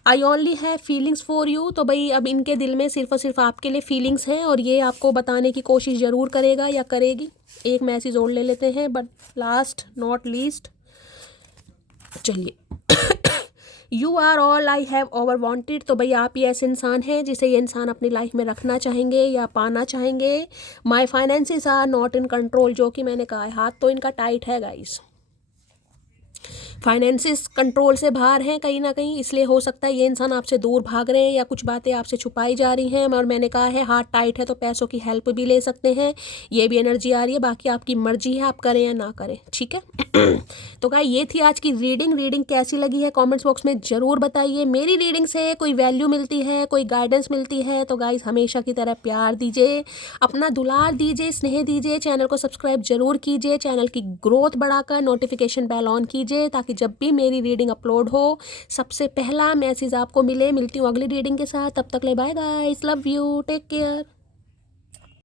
I only have feelings for you. तो भाई अब इनके दिल में सिर्फ और सिर्फ आपके लिए फीलिंग्स हैं और ये आपको बताने की कोशिश ज़रूर करेगा या करेगी। एक मैसेज और ले लेते हैं, बट लास्ट नॉट लीस्ट, चलिए। You are all I have over wanted. तो भाई आप ही ऐसे इंसान हैं जिसे ये इंसान अपनी लाइफ में रखना चाहेंगे या पाना चाहेंगे। My finances are not in control, जो कि मैंने कहा है हाथ तो इनका टाइट है गाइस। फाइनेंसिस कंट्रोल से बाहर हैं कहीं ना कहीं, इसलिए हो सकता है ये इंसान आपसे दूर भाग रहे हैं या कुछ बातें आपसे छुपाई जा रही हैं। और मैंने कहा है हाथ टाइट है तो पैसों की हेल्प भी ले सकते हैं, ये भी एनर्जी आ रही है। बाकी आपकी मर्जी है आप करें या ना करें, ठीक है। तो गाइस ये थी आज की रीडिंग कैसी लगी है कमेंट्स बॉक्स में ज़रूर बताइए। मेरी रीडिंग से कोई वैल्यू मिलती है, कोई गाइडेंस मिलती है तो गाइस हमेशा की तरह प्यार दीजिए, अपना दुलार दीजिए, स्नेह दीजिए, चैनल को सब्सक्राइब जरूर कीजिए, चैनल की ग्रोथ बढ़ाकर नोटिफिकेशन बेल ऑन कीजिए ताकि जब भी मेरी रीडिंग अपलोड हो सबसे पहला मैसेज आपको मिले। मिलती हूँ अगली रीडिंग के साथ, तब तक ले bye guys, love you, take care.